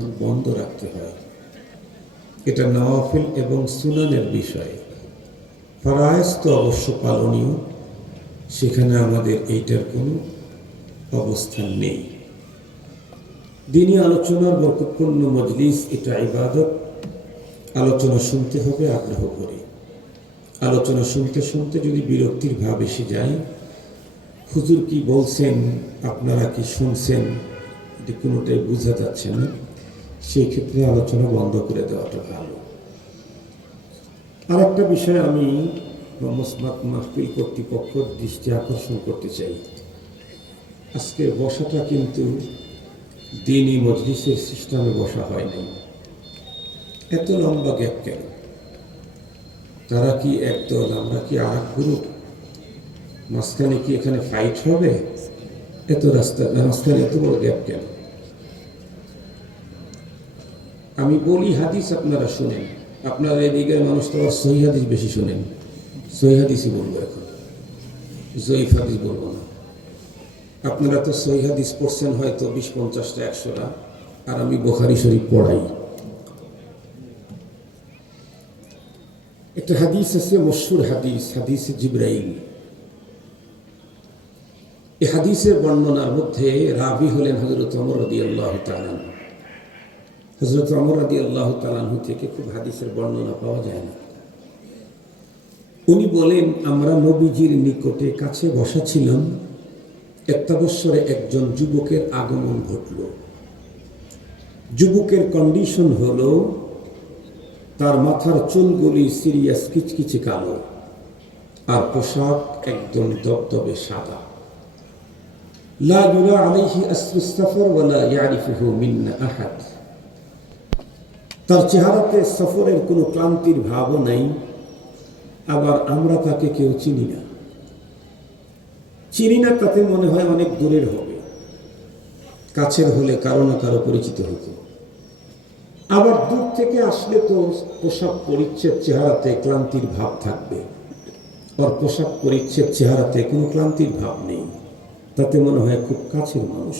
তখন বন্ধ রাখতে হয়। এটা নওয়াফিল এবং সুনানের বিষয়। ফরায়েজ তো অবশ্য পালনীয়, সেখানে আমাদের এইটার কোনো অবস্থান নেই। দিনী আলোচনার বরকতপূর্ণ মজলিস, এটা ইবাদত। আলোচনা শুনতে হবে আগ্রহ করে। আলোচনা শুনতে শুনতে যদি বিরক্তির ভাব এসে যায়, হুজুর কি বলছেন, আপনারা কি শুনছেন, এটি কোনোটাই বোঝা যাচ্ছে না, সেই ক্ষেত্রে আলোচনা বন্ধ করে দেওয়াটা ভালো। আর একটা বিষয় আমি মোহাম্মদ মাহফিল কর্তৃপক্ষের দৃষ্টি আকর্ষণ করতে চাই। আজকের বসাটা কিন্তু দিনী মজলিসের সিস্টেমে বসা হয় নাই। এত লম্বা গ্যাপ কেন? তারা কি একদল, আমরা কি আর এক গ্রুপ? মাঝখানে কি এখানে ফাইট হবে? এত রাস্তা মাঝখানে এত বড় গ্যাপ কেন? আমি বলি হাদিস, আপনারা শুনেন। আপনারা এদিকে মানুষ তো আর সহিহ হাদিস বেশি শোনেন। সহিহ হাদিসই বলবো এখন, জয়ীফ হাদিস বলবো না। আপনারা তো সহিহ হাদিস পড়ছেন হয়তো 20-50টা 100টা, আর আমি বুখারী শরীফ পড়াই। একটা হাদিস আছে, মশহুর হাদিস, হাদিসে জিবরাইল। এই হাদিসের বর্ণনার মধ্যে রাবি হলেন হযরত ওমর রাদিয়াল্লাহু তাআলা আনহু। হযরত ওমর রাদিয়াল্লাহু তাআলা আনহু থেকে খুব হাদিসের বর্ণনা পাওয়া যায় না। উনি বলেন, আমরা নবীজির নিকটে কাছে বসা ছিলাম। অত্যাবসরে একজন যুবকের আগমন ঘটল। যুবকের কন্ডিশন হলো, তার মাথার চুলগুলি সিরিয়াস কিচকিচে কালো, আর পোশাক একদম দবদবে সাদা। লা ইউরা আলাইহি আসরুস সাফর ওয়ালা ইয়ারিফুহু মিন্না আহাদ। তার চেহারাতে সফরের কোনো ক্লান্তির ভাবও নাই, আবার আমরা তাকে কেউ চিনি না। চিনি না তাতে মনে হয় অনেক দূরের হবে, কাছের হলে কারো না কারো পরিচিত হতো। আবার দূর থেকে আসলে তো পোশাক পরিচ্ছেদ চেহারাতে ক্লান্তির ভাব থাকবে, আর পোশাক পরিচ্ছেদ চেহারাতে কোনো ক্লান্তির ভাব নেই, তাতে মনে হয় খুব কাছের মানুষ।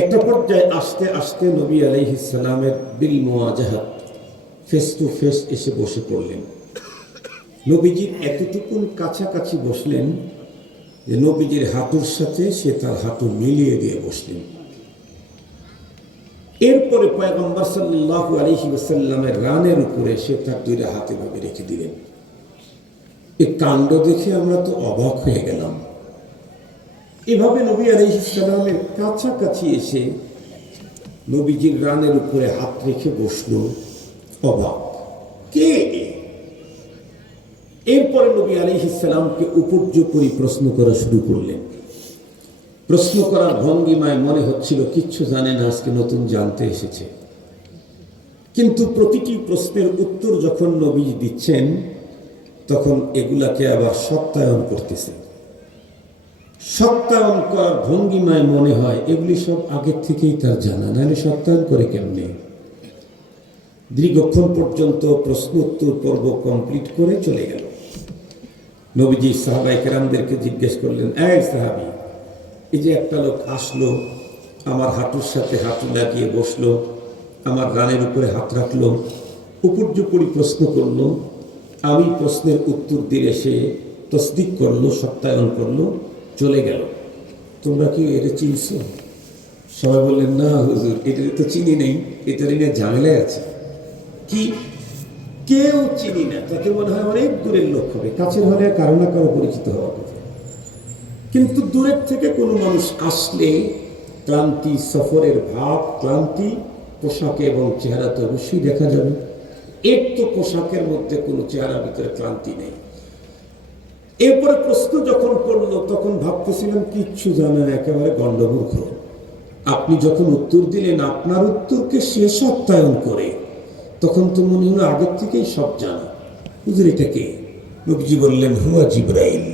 একটা পর্যায়ে আস্তে আস্তে নবী আলাইহিস সালামের বিল মুওয়াজাহাত, ফেস টু ফেস এসে বসে পড়লেন। নবীজির এতটুকুন কাছাকাছি বসলেন যে নবীজির হাঁটুর সাথে সে তার হাঁটু মিলিয়ে দিয়ে বসলেন। এরপরে পয়গম্বর সাল্লাল্লাহু আলাইহি ওয়াসাল্লামের রানের উপরে সে তার দুইটা হাতে ভাবে রেখে দিলেন। এই কাণ্ড দেখে আমরা তো অবাক হয়ে গেলাম। এভাবে নবী আলাইহিস সালামের কাছাকাছি এসে নবীজির রানের উপরে হাত রেখে বসলো। অবাক, কে? এরপরে নবী আলাইহিস সালামকে উপর্যুপরি প্রশ্ন করা শুরু করলেন। প্রশ্ন করার ভঙ্গিমায় মনে হচ্ছিল কিচ্ছু জানে না, আজকে নতুন জানতে এসেছে। কিন্তু প্রতিটি প্রশ্নের উত্তর যখন নবী দিচ্ছেন, তখন এগুলাকে আবার সত্যায়ন করতেছে। সত্যায়ন করার ভঙ্গিমায় মনে হয় এগুলি সব আগের থেকেই তার জানা, নাহলে সত্যায়ন করে কেমনে? দীর্ঘক্ষণ পর্যন্ত প্রশ্ন উত্তর পর্ব কমপ্লিট করে চলে গেল। নবীজি সাহাবায়ে কেরামদেরকে জিজ্ঞেস করলেন, এই সাহাবী, এই যে একটা লোক আসলো, আমার হাঁটুর সাথে হাঁটু লাগিয়ে বসলো, আমার রানের উপরে হাত রাখলো, উপর্যুপরি প্রশ্ন করলো, আমি প্রশ্নের উত্তর দিয়ে সে তসদিক করলো, সত্যায়ন করলো, চলে গেল। তোমরা কি এটা চিনছো? সবাই বললেন, না হুজুর, এটা তো চিনি নেই, এটা নিয়ে ঝামেলায় আছে। কি? কেউ চিনি না, তাতে মনে হয় অনেক দূরের লোক হবে, কাছের হলে কারো না কারো পরিচিত হওয়া কথা। কিন্তু দূরের থেকে কোনো মানুষ আসলে ক্লান্তি, সফরের ভাব, ক্লান্তি পোশাকে এবং চেহারাতে অবশ্যই দেখা যাবে। এর তো পোশাকের মধ্যে কোনো চেহারার ভিতরে ক্লান্তি নেই। এরপরে প্রশ্ন যখন করলো, তখন ভাবতেছিলাম কিচ্ছু জানেন, একেবারে গণ্ডমূর্খ। আপনি যখন উত্তর দিলেন, আপনার উত্তরকে সে সত্যায়ন করে, তখন তো মনে হলো আগের থেকেই সব জানা। হুজুর এটা কে? নবীজি বললেন, হুয়া জিবরাইল।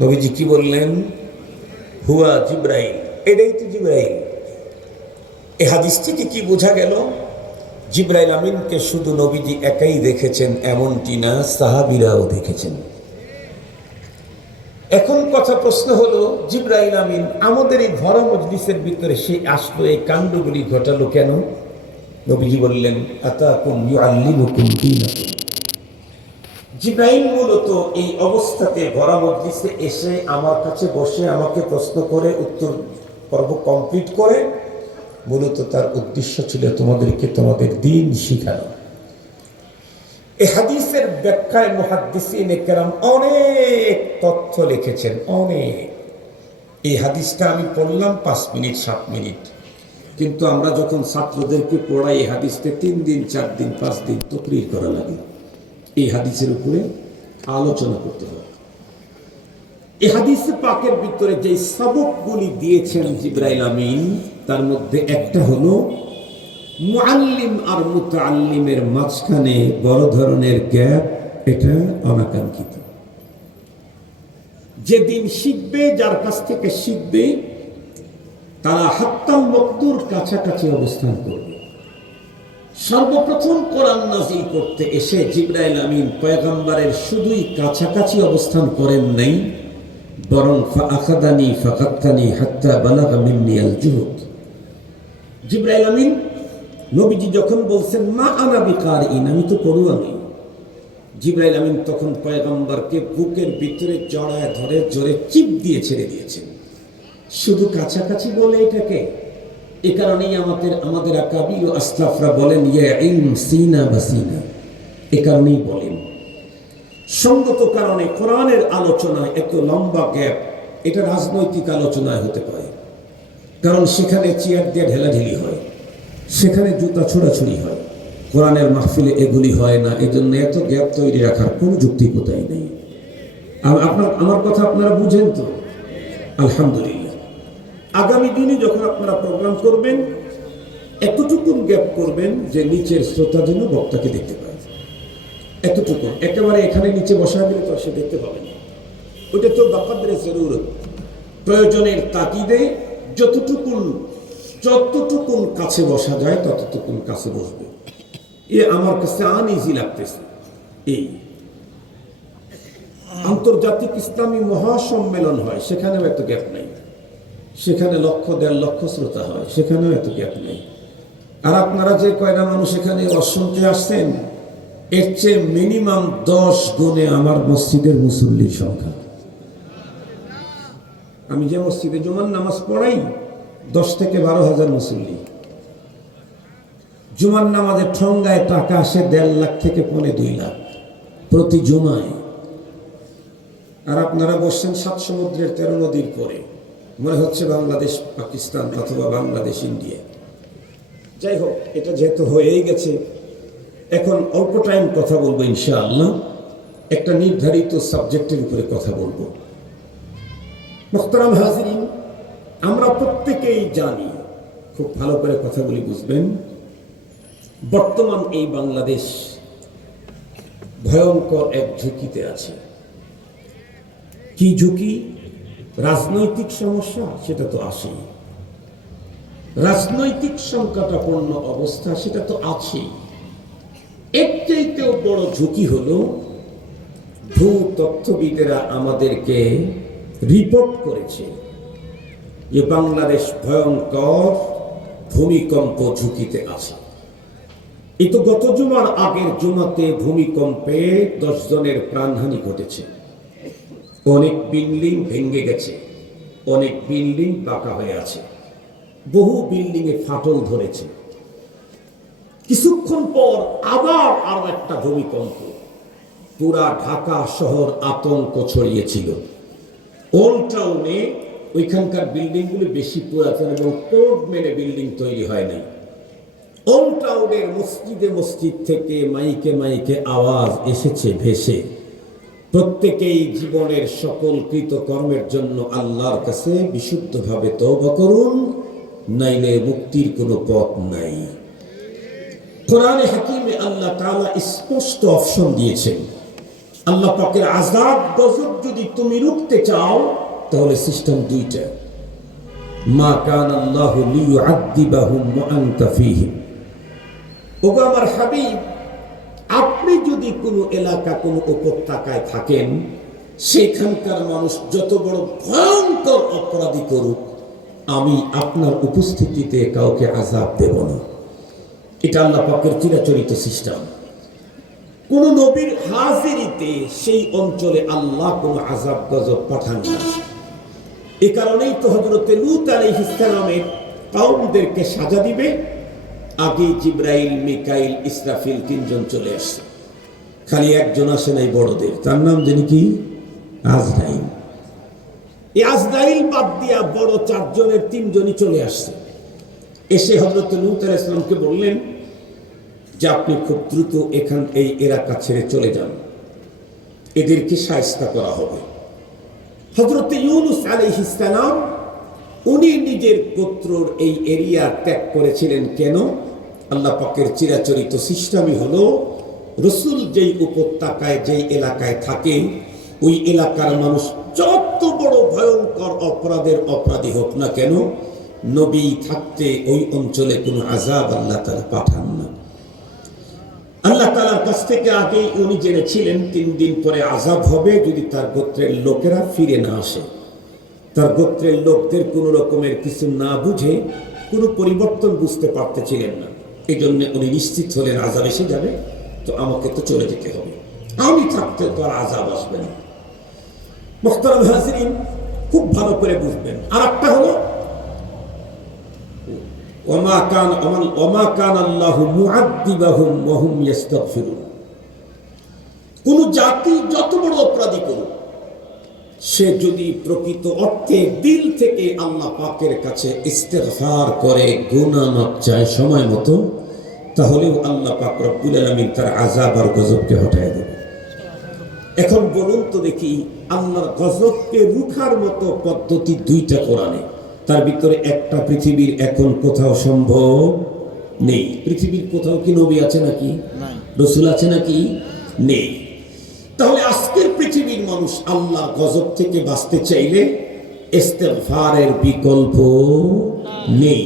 নবীজি কি বললেন? হুয়া জিবরাইল, এটাই তো জিবরাইল। এই হাদিস থেকে কি বোঝা গেল? জিবরাইল আমিনকে শুধু নবীজি একাই দেখেছেন এমনটি না, সাহাবীরাও দেখেছেন। এখন কথা প্রশ্ন হলো, জিবরাইল আমিন আমাদের এই ভরা মজলিসের ভিতরে সে আসলো, এই কাণ্ডগুলি ঘটালো কেন? নবীজি বললেন, আতাকুম ইউআল্লিমুকুম দীনাকুম। জিবরাইল মূলত এই অবস্থাতে ভরা মজলিসে এসে আমার কাছে বসে আমাকে প্রশ্ন করে উত্তর পর্ব কমপ্লিট করে, মূলত তার উদ্দেশ্য ছিল তোমাদেরকে তোমাদের দ্বীন শিখানো। এই হাদিসের ব্যাখ্যায় মুহাদ্দিসিনে কেরাম অনেক তথ্য লিখেছেন, অনেক। এই হাদিসটা আমি পড়লাম 5 মিনিট 7 মিনিট, কিন্তু আমরা যখন ছাত্রদেরকে পড়াই এই হাদিসটা 3 দিন 4 দিন 5 দিন তাকরীর করা লাগে। এই হাদিসের উপরে আলোচনা করতে হবে। এই হাদিসে পাকের ভিতরে যে সবকগুলি দিয়েছেন জিবরাইল আমিন, তার মধ্যে একটা হলো মুআল্লিম আর মুতাআল্লিমের মাঝখানে বড় ধরনের গ্যাপ, এটা অনাকাঙ্ক্ষিত। যেদিন শিখবে, যার কাছ থেকে শিখবে, তারা হাত্তাল মকদুর কাছাকাছি অবস্থান করবে। সর্বপ্রথম কোরআন নাযিল করতে এসে জিবরাইল আমিন পয়গম্বরের শুধুই কাছাকাছি অবস্থান করেন নাই, বরং ফাআখাযানি ফাকাত্তানি হাত্তা বালাগা মিন্নি আল জুহুদ। জিবরাইল আমিন নবীজি যখন বলছেন মা আনা বিকারিন, আমি তো পড়ুয়া নই, জিবরাইল আমিন তখন পয়গম্বরকে বুকের ভিতরে জড়ায় ধরে জোরে চিপ দিয়ে ছেড়ে দিয়েছেন। শুধু কাছাকাছি বলে এটাকে, এ কারণেই আমাদের আকাবির ও আসলাফরা বলেন ইয়া ইলম সিনা বাসিনা, এ কারণেই বলেন। সঙ্গত কারণে কোরআনের আলোচনায় এত লম্বা গ্যাপ, এটা রাজনৈতিক আলোচনায় হতে পারে, কারণ সেখানে চেয়ার দিয়ে ঢেলাঢেলি হয়, সেখানে জুতা ছোড়াছুড়ি হয়। কোরআনের মাহফিলে এগুলি হয় না, এজন্য এত গ্যাপ তৈরি রাখার কোনো যৌক্তিকতাই নেই। আমার কথা আপনারা বুঝেন তো? আলহামদুলিল্লাহ। আগামী দিনে যখন আপনারা প্রোগ্রাম করবেন, এতটুকুন গ্যাপ করবেন যে নিচের শ্রোতা যেন বক্তাকে দেখতে পায়, এতটুকু। একেবারে এখানে নিচে বসা গেলে তো সে দেখতে পাবে না। ওইটা তো বাকাদরে জরুরত, প্রয়োজনের তাকিদে যতটুকুন কাছে বসা যায় ততটুকুন কাছে বসবে। এ আমার কাছে আনইজি লাগতেছে। এই আন্তর্জাতিক ইসলামী মহাসম্মেলন হয়, সেখানেও এত গ্যাপ নাই। সেখানে 1,000-1.5 লক্ষ শ্রোতা হয়, সেখানেও এত গ্যাপ নেই। আর আপনারা যে কয়টা মানুষ এখানে শুনতে আসছেন, এর চেয়ে মিনিমাম 10 গুণে আমার মসজিদের মুসল্লির সংখ্যা। আমি যে মসজিদে জুমার নামাজ পড়াই, 10 থেকে 12,000 মুসল্লি। জুমার নামাজের ঠঙ্গায় টাকা আসে 1.5 লাখ থেকে 2.5 লাখ প্রতি জুমায়। আর আপনারা বসছেন 7 সমুদ্রের 13 নদীর পরে, মনে হচ্ছে বাংলাদেশ পাকিস্তান অথবা বাংলাদেশ ইন্ডিয়া। যাই হোক, এটা যেহেতু হয়েই গেছে, এখন অল্প টাইম কথা বলবো ইনশাআল্লাহ। একটা নির্ধারিত সাবজেক্টের উপরে কথা বলবো। মুহতারাম হাজিরিন, আমরা প্রত্যেকেই জানি, খুব ভালো করে কথাগুলি বুঝবেন, বর্তমান এই বাংলাদেশ ভয়ঙ্কর এক ঝুঁকিতে আছে। কি ঝুঁকি? রাজনৈতিক সমস্যা, সেটা তো আসেই। রাজনৈতিক সংকটাপন্ন অবস্থা, সেটা তো আছেই। এর চাইতেও বড় ঝুঁকি হলো, ভূতত্ত্ববিদেরা আমাদেরকে রিপোর্ট করেছে যে বাংলাদেশ ভয়ঙ্কর ভূমিকম্প ঝুঁকিতে আছে। এই তো গত জুমার আগের জুমাতে ভূমিকম্পে 10 জনের প্রাণহানি ঘটেছে। অনেক বিল্ডিং ভেঙে গেছে, অনেক বিল্ডিং পাকা হয়ে আছে, বহু বিল্ডিং এ ফাটল ধরেছে। কিছুক্ষণ পর আবার আরো একটা ভূমিকম্প, পুরা ঢাকা শহর আতঙ্ক ছড়িয়েছিল। ওল্ড টাউনে ওইখানকার বিল্ডিং গুলি বেশি পুরাতন এবং কোড মেনে বিল্ডিং তৈরি হয় নাই। ওল্ড টাউনের মসজিদ থেকে মাইকে আওয়াজ এসেছে ভেসে, প্রত্যেকেই জীবনের সকল কৃতকর্মের জন্য আল্লাহর কাছে বিশুদ্ধভাবে তওবা করুন, নাইলে মুক্তির কোনো পথ নাই। কোরআনে হাকিমে আল্লাহ তাআলা স্পষ্ট অপশন দিয়েছেন। আল্লাহ পাকের আযাব গজব যদি তুমি রুখতে চাও, তাহলে সিস্টেম দুইটা। মা কানা আল্লাহু লিয়ুআযযিবাহুম ওয়া আনতা ফীহিম। ওগো আমার হাবিব, আপনি যদি কোনো এলাকা, কোনো উপত্যকায় থাকেন, সেখানকার মানুষ যত বড় ভয়ঙ্কর অপরাধী করুক, আমি আপনার উপস্থিতিতে কাউকে আযাব দেব না। এটা আল্লাহ পাকের চিরাচরিত সিস্টেম। কোন নবীর হাজিরিতে সেই অঞ্চলে আল্লাহ কোন আযাব গজব পাঠান না। এ কারণেই তো হযরতে লূত আলাইহিস সালামের কওমদেরকে সাজা দিবে, আগে জিবরাইল, মিকাইল, ইসরাফিল তিনজন চলে আসছে। খালি একজন আসে নাই বড়দের, তার নাম জানি কি? আজরাইল। এই আজরাইল বাদ দিয়া বড় চারজনের তিনজনই চলে আসছে। এসে হযরত লূত আলাইহিস সালামকে বললেন যে আপনি খুব দ্রুত এই এলাকা ছেড়ে চলে যান, এদেরকে শায়েস্তা করা হবে। হযরত ইউনূস আলাইহিস সালাম উনি নিজের গোত্রর এই এরিয়া ত্যাগ করেছিলেন। কেন? আল্লাহ পাকের চিরাচরিত সিস্টেমই হলো, রসুল যেই উপত্যকায় যেই এলাকায় থাকে, ওই এলাকার মানুষ যত বড় ভয়ঙ্কর অপরাধের অপরাধী হোক না কেন, নবী থাকতে ওই অঞ্চলে কোনো আযাব আল্লাহ তাআলা পাঠান না। আল্লাহ তাআলার কাছ থেকে আগেই উনি জেনেছিলেন 3 দিন পরে আযাব হবে যদি তার গোত্রের লোকেরা ফিরে না আসে। তার গোত্রের লোকদের কোনো রকমের কিছু না বুঝে কোনো পরিবর্তন বুঝতে পারতেছিলেন না। এই জন্য উনি নিশ্চিত হলেন আযাব এসে যাবে, তো আমাকে তো চলে যেতে হবে, আমি থাকতে তো আর আযাব আসবে না। মুহতারাম হাজিরিন, খুব ভালো করে বুঝবেন। আর একটা হলো ওমা কান আল্লাহু মুআদ্দিবাহুম ওয়া হুম ইস্তাগফিরুন। কোন জাতি যত বড় অপরাধী করুক, সে যদি প্রকৃত অর্থে দিল থেকে আল্লাহ পাকের কাছে ইস্তেগফার করে, গুনাহ মাফ চায় সময় মতো, তাহলেও আল্লাহ পাক রব্বুল আলামিন তার আযাব আর গজবকে হটায় দেবে। এখন বলুন তো দেখি, আল্লাহর গজবকে রুখার মতো পদ্ধতি 2টা কোরআনে, তার ভিতরে একটা পৃথিবীর এখন কোথাও সম্ভব নেই। পৃথিবীর কোথাও কি নবী আছে নাকি? রাসূল আছে নাকি? নেই। তাহলে আজকের পৃথিবীর মানুষ আল্লাহ গজব থেকে বাঁচতে চাইলে ইস্তেগফারের বিকল্প নেই।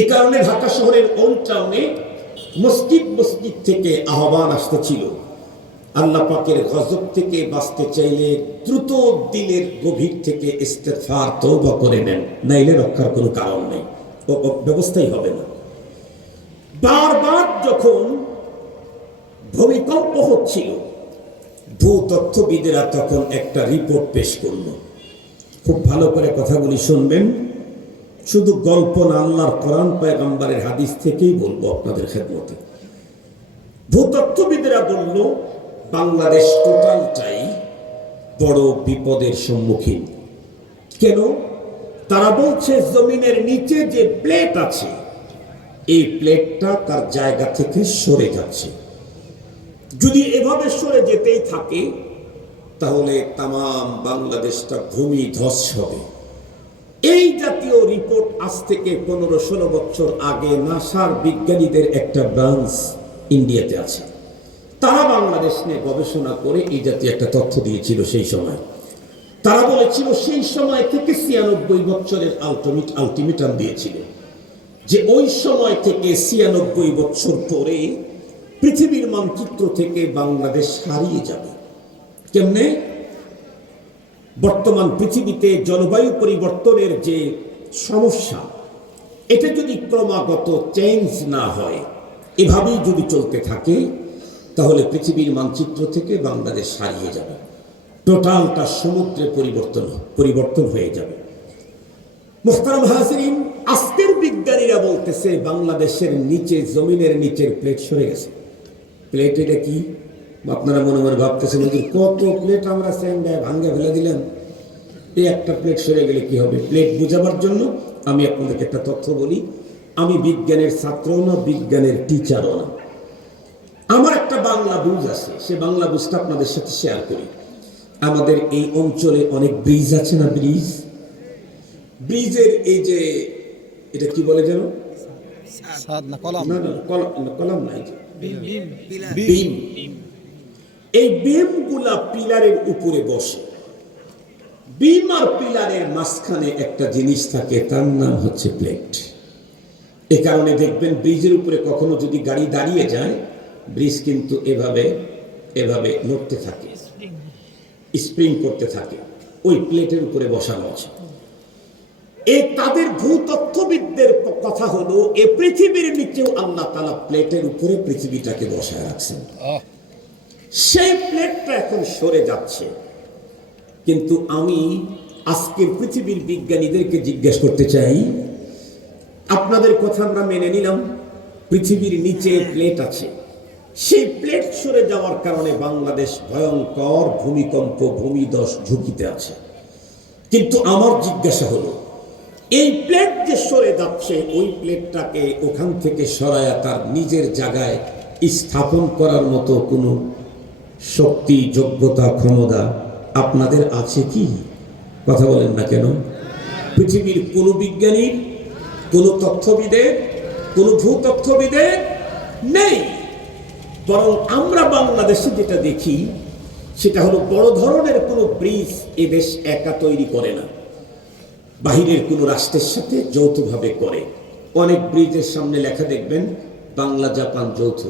এই কারণে ঢাকা শহরের ওল্ড টাউনে মসজিদ থেকে আহ্বান আসতেছিল, আল্লাহ পাকের গজব থেকে বাঁচতে চাইলে দ্রুত দিলের গভীর থেকে ইস্তেগফার তওবা করে নেন, নাইলে রক্ষার কোনো কারণ নেই, ব্যবস্থাই হবে না। বারবার যখন ভূমিকম্প হচ্ছিল, ভূতত্ত্ববিদেরা তখন একটা রিপোর্ট পেশ করল। খুব ভালো করে কথাগুলি শুনবেন, শুধু গল্প না, আল্লাহর কোরআন পয়গম্বরের হাদিস থেকেই বলবো আপনাদের খেদমতে। ভূতত্ত্ববিদেরা বলল বাংলাদেশ টোটালটাই বড় বিপদের সম্মুখীন। কেন? তারা বলছে জমিনের নিচে যে প্লেট আছে, এই প্লেটটা তার জায়গা থেকে সরে যাচ্ছে। যদি এভাবে সরে যেতেই থাকে তাহলে তাম বাংলাদেশটা ভূমিধস হবে। এই জাতীয় রিপোর্ট আজ থেকে 15-16 বছর আগে নাসার বিজ্ঞানীদের একটা ব্রাঞ্চ ইন্ডিয়াতে আছে, তারা বাংলাদেশ নিয়ে গবেষণা করে এই জাতীয় একটা তথ্য দিয়েছিল। সেই সময় তারা বলেছিল, সেই সময় থেকে 96 বছরের আলটিমেটাম দিয়েছিল যে ওই সময় থেকে 96 বছর পরে পৃথিবীর মানচিত্র থেকে বাংলাদেশ হারিয়ে যাবে। কেমনে? বর্তমান পৃথিবীতে জলবায়ু পরিবর্তনের যে সমস্যা, এটা যদি ক্রমাগত চেঞ্জ না হয়, এভাবেই যদি চলতে থাকে, তাহলে পৃথিবীর মানচিত্র থেকে বাংলাদেশ হারিয়ে যাবে, টোটালটা সমুদ্রে পরিবর্তন হয়ে যাবে। মুহতারাম হাজিরিন, আজকের বিজ্ঞানীরা বলতেছে বাংলাদেশের নিচে, জমিনের নিচের প্লেট সরে গেছে। প্লেট এটা কি? আপনারা মনে মনে ভাবতেছেন, কত প্লেট আমরা স্যান্ডায় ভাঙ্গে ফেলে দিলাম, এই একটা প্লেট সরে গেলে কি হবে? প্লেট বোঝাবার জন্য আমি আপনাদেরকে একটা তথ্য বলি। আমি বিজ্ঞানের ছাত্রও না, বিজ্ঞানের টিচারও না, আমার একটা বাংলা বুঝ আছে, সে বাংলা বুঝটা আপনাদের সাথে শেয়ার করি। আমাদের এই অঞ্চলে অনেক ব্রিজ আছে না, ব্রিজের এই যে এটা কি বলে যেন, কলাম নাই, বিম। এই বিম গুলা পিলারের উপরে বসে, বিম আর পিলারের মাঝখানে একটা জিনিস থাকে, তার নাম হচ্ছে প্লেট। এ কারণে দেখবেন ব্রিজের উপরে কখনো যদি গাড়ি দাঁড়িয়ে যায়, ব্রিজ কিন্তু এভাবে নড়তে থাকে। স্প্রিং করতে থাকে, ওই প্লেটের উপরে বসানো আছে। এই তাদের ভূতত্ত্ববিদদের কথা হলো এ পৃথিবীর নিচেও আল্লাহ তাআলা প্লেটের উপরে পৃথিবীটাকে বসায় রাখছেন। সেই প্লেটটা এখন সরে যাচ্ছে, কিন্তু আমি আজকের পৃথিবীর বিজ্ঞানীদেরকে জিজ্ঞেস করতে চাই, আপনাদের কথা আমরা মেনে নিলাম পৃথিবীর নিচে প্লেট আছে, সেই প্লেট সরে যাওয়ার কারণে বাংলাদেশ ভয়ঙ্কর ভূমিকম্প ভূমিধস ঝুঁকিতে আছে। কিন্তু আমার জিজ্ঞাসা হলো, এই প্লেট যে সরে যাচ্ছে, ওই প্লেটটাকে ওখান থেকে সরায়া তার নিজের জায়গায় স্থাপন করার মতো কোনো শক্তি, যোগ্যতা, ক্ষমতা আপনাদের আছে কি? কথা বলেন না কেন? পৃথিবীর কোন বিজ্ঞানীর, কোন তথ্যবিদের, কোন ভূতত্ত্ববিদের নেই। বরং আমরা বাংলাদেশে যেটা দেখি সেটা হলো বড় ধরনের কোনো ব্রিজ এদেশ একা তৈরি করে না, বাহিরের কোনো রাষ্ট্রের সাথে যৌথভাবে করে। অনেক ব্রিজের সামনে লেখা দেখবেন বাংলা জাপান যৌথ,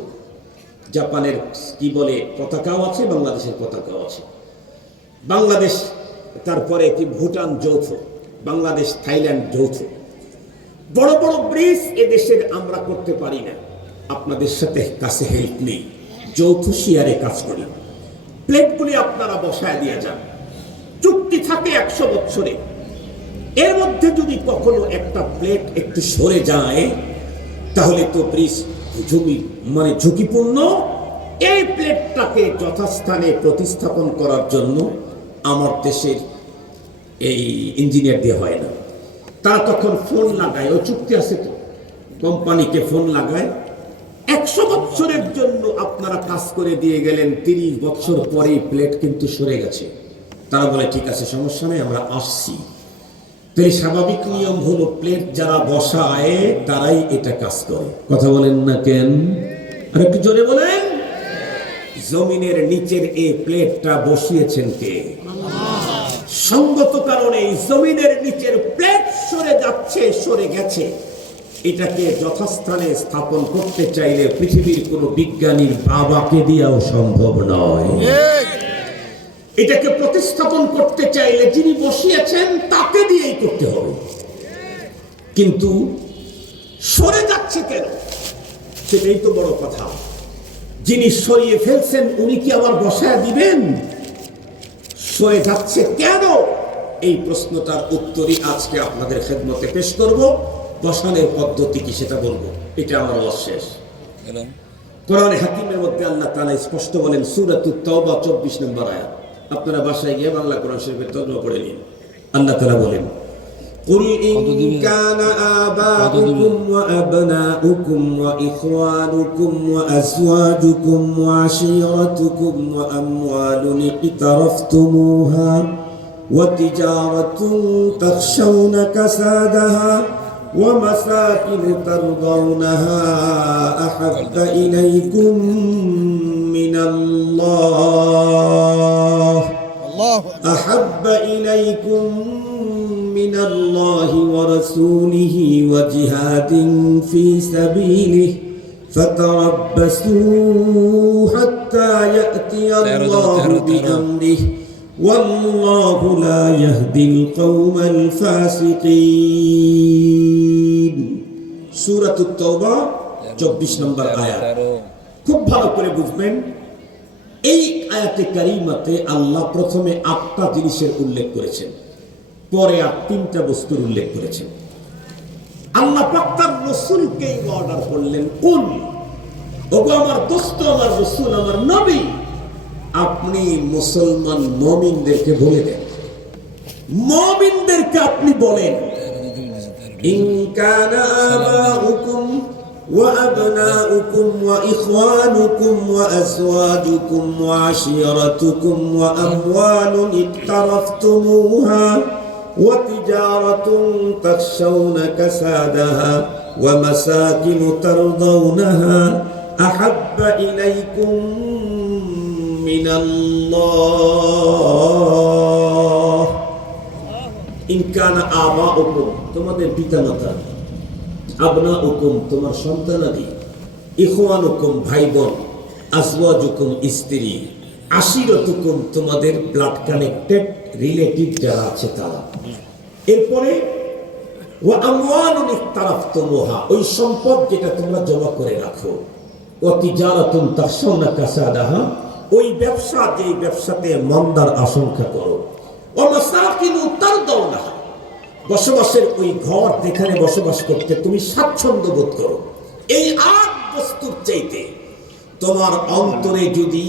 জাপানের কি বলে পতাকাও আছে, বাংলাদেশের পতাকাও আছে। বাংলাদেশ তারপরে কি ভুটান যৌথ, বাংলাদেশ থাইল্যান্ড যৌথ। বড় বড় ব্রিজ এদেশের আমরা করতে পারি না, আপনাদের সাথে কাছে হেল্প নেই, যৌথ শেয়ারে কাজ করি। প্লেটগুলি আপনারা বসায় দিয়ে যান, চুক্তি থাকে 100 বছরে। এর মধ্যে যদি কখনো একটা প্লেট একটু সরে যায় তাহলে তো ব্রিজ ঝুঁকিপূর্ণ। এই প্লেটটাকে যথাস্থানে প্রতিস্থাপন করার জন্য আমার দেশের এই ইঞ্জিনিয়ার দিয়ে হয় না, তারা তখন ফোন লাগায়, ও চুক্তি আছে তো, কোম্পানিকে ফোন লাগায়। 100 বছরের জন্য আপনারা কাজ করে দিয়ে গেলেন, 30 বছর পরে প্লেট কিন্তু সরে গেছে। তারা বলে ঠিক আছে, সমস্যা নেই, আমরা আসছি। তাই স্বাভাবিক নিয়ম হলো প্লেট যারা বসায় তারাই এটা কাজ করে। কথা বলেন না কেন? আর একটু জোরে বলেন। জমিনের নিচের এই প্লেটটা বসিয়েছেন কে? সঙ্গত কারণে জমিনের নিচের প্লেট সরে যাচ্ছে, সরে গেছে। এটাকে যথাস্থানে স্থাপন করতে চাইলে পৃথিবীর কোনো বিজ্ঞানীর বাবাকে দিয়েও সম্ভব নয়। এটাকে প্রতিস্থাপন করতে চাইলে যিনি বসিয়েছেন তাকে দিয়েই করতে হবে। কিন্তু সরে যাচ্ছে কেন, সেটাই তো বড় কথা। যিনি সরিয়ে ফেলছেন উনি কি আবার বসায় দিবেন? সরে যাচ্ছে কেন, এই প্রশ্নটার উত্তরই আজকে আপনাদের খেদমতে পেশ করব। বসানোর পদ্ধতি কি সেটা বলবো, এটা আমার ওয়াজ শেষ। কোরআনে হাকিমের মধ্যে আল্লাহ তাআলা স্পষ্ট বলেন, সূরাতুত তাওবা 24 নম্বর আয়াত। আপনারা বাসায় গিয়ে বাংলা কোরআন শরীফের তর্জমা পড়ে নিন। আল্লাহ তাআলা বলেন, قل إن كان آباؤكم وأبناؤكم وإخوانكم وأزواجكم وعشيرتكم وأموال اقترفتموها وتجارة تخشون كسادها ومساكن ترضونها أحب إليكم من الله ورسوله وجهاد في سبيله فتربصوا حتى يأتي الله بأمره والله لا يهدي القوم الفاسقين। সূরাতুত তাওবা 24 নম্বর আয়াত। খুব ভালো করে বুঝবেন, এই আয়াতে কারিমাতে আল্লাহ প্রথমে 8টা জিনিসের উল্লেখ করেছেন, পরে আর 3টা বস্তুর উল্লেখ করেছেন। আল্লাহ পাক তার রাসূলকে অর্ডার করলেন, কুল, ওগো আমার দোস্ত, আমার রাসূল, আমার নবী, আপনি মুসলমান মুমিনদেরকে বলে দেন, মুমিনদেরকে আপনি বলেন, ইন কানা আবাউকুম وأبناؤكم وإخوانكم وأزواجكم وعشيرتكم وأموال اقترفتموها وتجارة تخشون كسادها ومساكن ترضونها أحب إليكم من الله إن كان آباؤكم তোমাদের পিতামাতা, আবনাউকুম তোমার সন্তানাদি, ইখওয়ানুকুম ভাই বোন, আজওয়াজুকুম স্ত্রী, আশিরতুকুম, তোমাদের ব্লাড কানেক্টেড রিলেটিভ যারা আছে তারা। এরপরে ওয়া আমওয়ালুন ইকতারাফতুমুহা, ওই সম্পদ যেটা তোমরা জমা করে রাখো। ওয়া তিজারাতুন তাখশাউনা কাসাদাহা, ওই ব্যবসা যেই ব্যবসাতে মন্দার আশঙ্কা করো। ওয়া মাসাকিনু তারদাউনাহা, বসবাসের ওই ঘর যেখানে বসবাস করতে তুমি স্বাচ্ছন্দ্য বোধ করো। এই 8 বস্তুর চাইতে তোমার অন্তরে যদি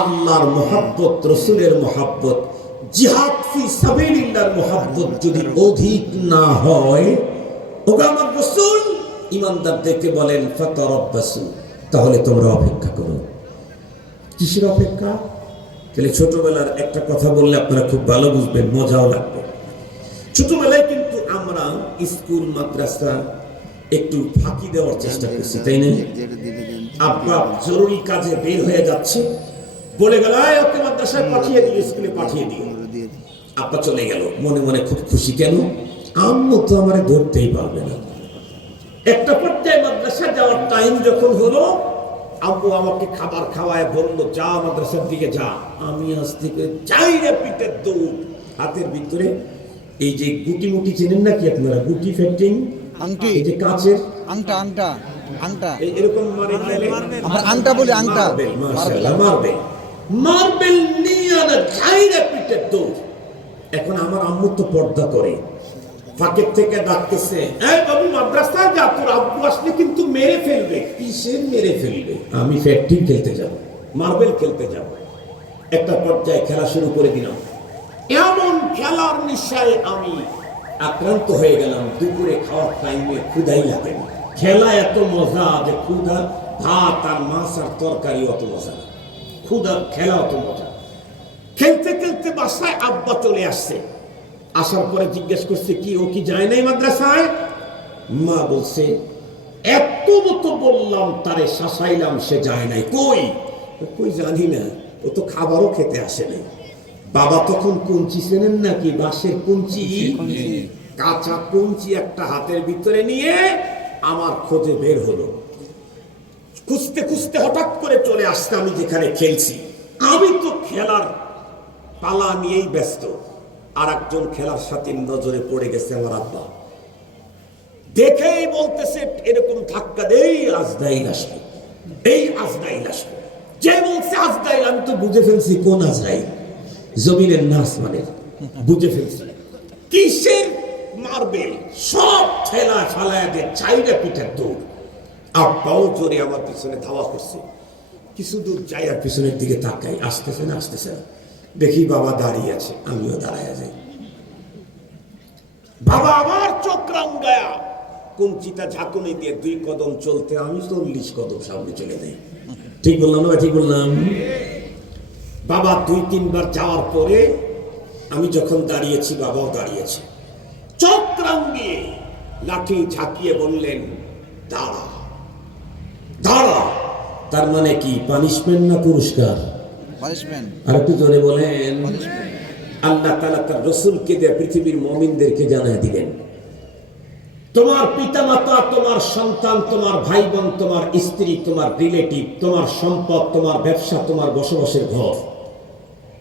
আল্লাহর মহাব্বত, রসুলের মহাব্বত, জিহাদ ফি সাবিলিল্লাহর মহাব্বত যদি অধিক না হয়, ওগো আমার রাসূল ঈমানদারদেরকে বলেন ফাতারাব্বাসু, তাহলে তোমরা অপেক্ষা করো। কিসের অপেক্ষা? তাহলে ছোটবেলার একটা কথা বললে আপনারা খুব ভালো বুঝবেন, মজাও লাগবে। ছোটবেলায় কিন্তু আমরা স্কুল মাদ্রাসা একটু ফাঁকি দেওয়ার চেষ্টা করছি, তাই না? আব্বা জরুরি কাজে বের হয়ে যাচ্ছে, বলে গেল ওকে মাদ্রাসায় পাঠিয়ে দিও, স্কুলে পাঠিয়ে দিও। আব্বা চলে গেল, মনে মনে খুব খুশি। কেন? আম্মু তো আমারে ধরতেই পারবে না। একটা পর্যায়ে মাদ্রাসা যাওয়ার টাইম যখন হলো, আব্বু আমাকে খাবার খাওয়ায় বলল, যা মাদ্রাসার দিকে যা। আমি আজ থেকে যাই রে, পিঠের দৌড়। হাতের ভিতরে এই যে গুটি মুটি চেনেন নাকি আপনারা? গুটি ফ্যাক্টিং আংটি, এই যে কাচের আংটা, আংটা আংটা এরকম মানে আমরা আংটা বলি, আংটা। মাশাআল্লাহ, মার্বেল মার্বেল নিয়ে না যাই রে, পিঠের দৌড়। এখন আমার আম্মু তো পর্দা করে, ফাঁকের থেকে ডাকতেছে, এই বাবু মাদ্রাসায় যা, তোর আব্বু আসলে কিন্তু মেরে ফেলবে। কিসের মেরে ফেলবে? আমি ফ্যাক্টরি খেলতে যাব, মার্বেল খেলতে যাব। একটা পর্যায়ে খেলা শুরু করে দিলাম। এমন খেলার নেশায় আমি আক্রান্ত হয়ে গেলাম, দুপুরে খাওয়ার টাইমে ক্ষুধাই লাগে না। খেলা এত মজা যে ক্ষুধা, ভাত আর মাছ আর তরকারি অত মজা না, ক্ষুধা খেলা অত মজা। খেলতে খেলতে বাসায় আব্বা চলে আসছে। আসার পরে জিজ্ঞেস করছে, কি ও কি যায় নাই মাদ্রাসায়? মা বলছে, এত মতো বললাম তারে, শাসাইলাম, সে যায় নাই। কই? কই জানি না, ও তো খাবারও খেতে আসে নাই। বাবা তখন কঞ্চি চেনেন নাকি? বাঁশের কঞ্চি, কাঁচা কঞ্চি একটা হাতের ভিতরে নিয়ে আমার খোঁজে বের হলো। খুঁজতে খুঁজতে হঠাৎ করে চলে আসছে আমি যেখানে খেলছি। আমি তো খেলার পালা নিয়েই ব্যস্ত, আর একজন খেলার সাথে নজরে পড়ে গেছে আমার আব্বা। দেখেই বলতেছে, এরকম ধাক্কা দেই, আজরাইল আসবে, এই আজরাইল আসবে। যে বলছে আজরাইল, আমি তো বুঝে ফেলছি কোন আজরাইল, জমিনের নাস মানে বুঝে ফেলছি। কিসের মার্বেল, সব ঠেলা ফালায় দিয়ে চাইরা পিঠের দৌড়। আব্বাও জোরে আমার পিছনে ধাওয়া করছে। কিছু দূর যাই আর পিছনের দিকে তাকাই, আসতেছে না আসতেছে না। দেখি বাবা দাঁড়িয়ে আছে, আমিও দাঁড়ায় যাই। বাবা আমার চোখ রাঙ্গায়া কুঞ্চিটা ঝাঁকুনি দিয়ে 2 কদম চলতে, আমি 40 কদম সামনে চলে যাই। ঠিক বললাম না? ঠিক বললাম? বাবা 2-3 বার যাওয়ার পরে আমি যখন দাঁড়িয়েছি, বাবাও দাঁড়িয়েছে। চোখ রাঙ্গিয়ে লাঠি ঝাঁকিয়ে বললেন, দাঁড়া দাঁড়া। তার মানে কি? পানিশমেন্ট না পুরস্কার? পানিশমেন্ট। আর একটু জোরে বলেন। আল্লাহ তাআলা তার রাসূলকে দিয়ে পৃথিবীর মুমিনদেরকে জানায় দিলেন, তোমার পিতামাতা, তোমার সন্তান, তোমার ভাই বোন, তোমার স্ত্রী, তোমার রিলেটিভ, তোমার সম্পদ, তোমার ব্যবসা, তোমার বসবাসের ঘর,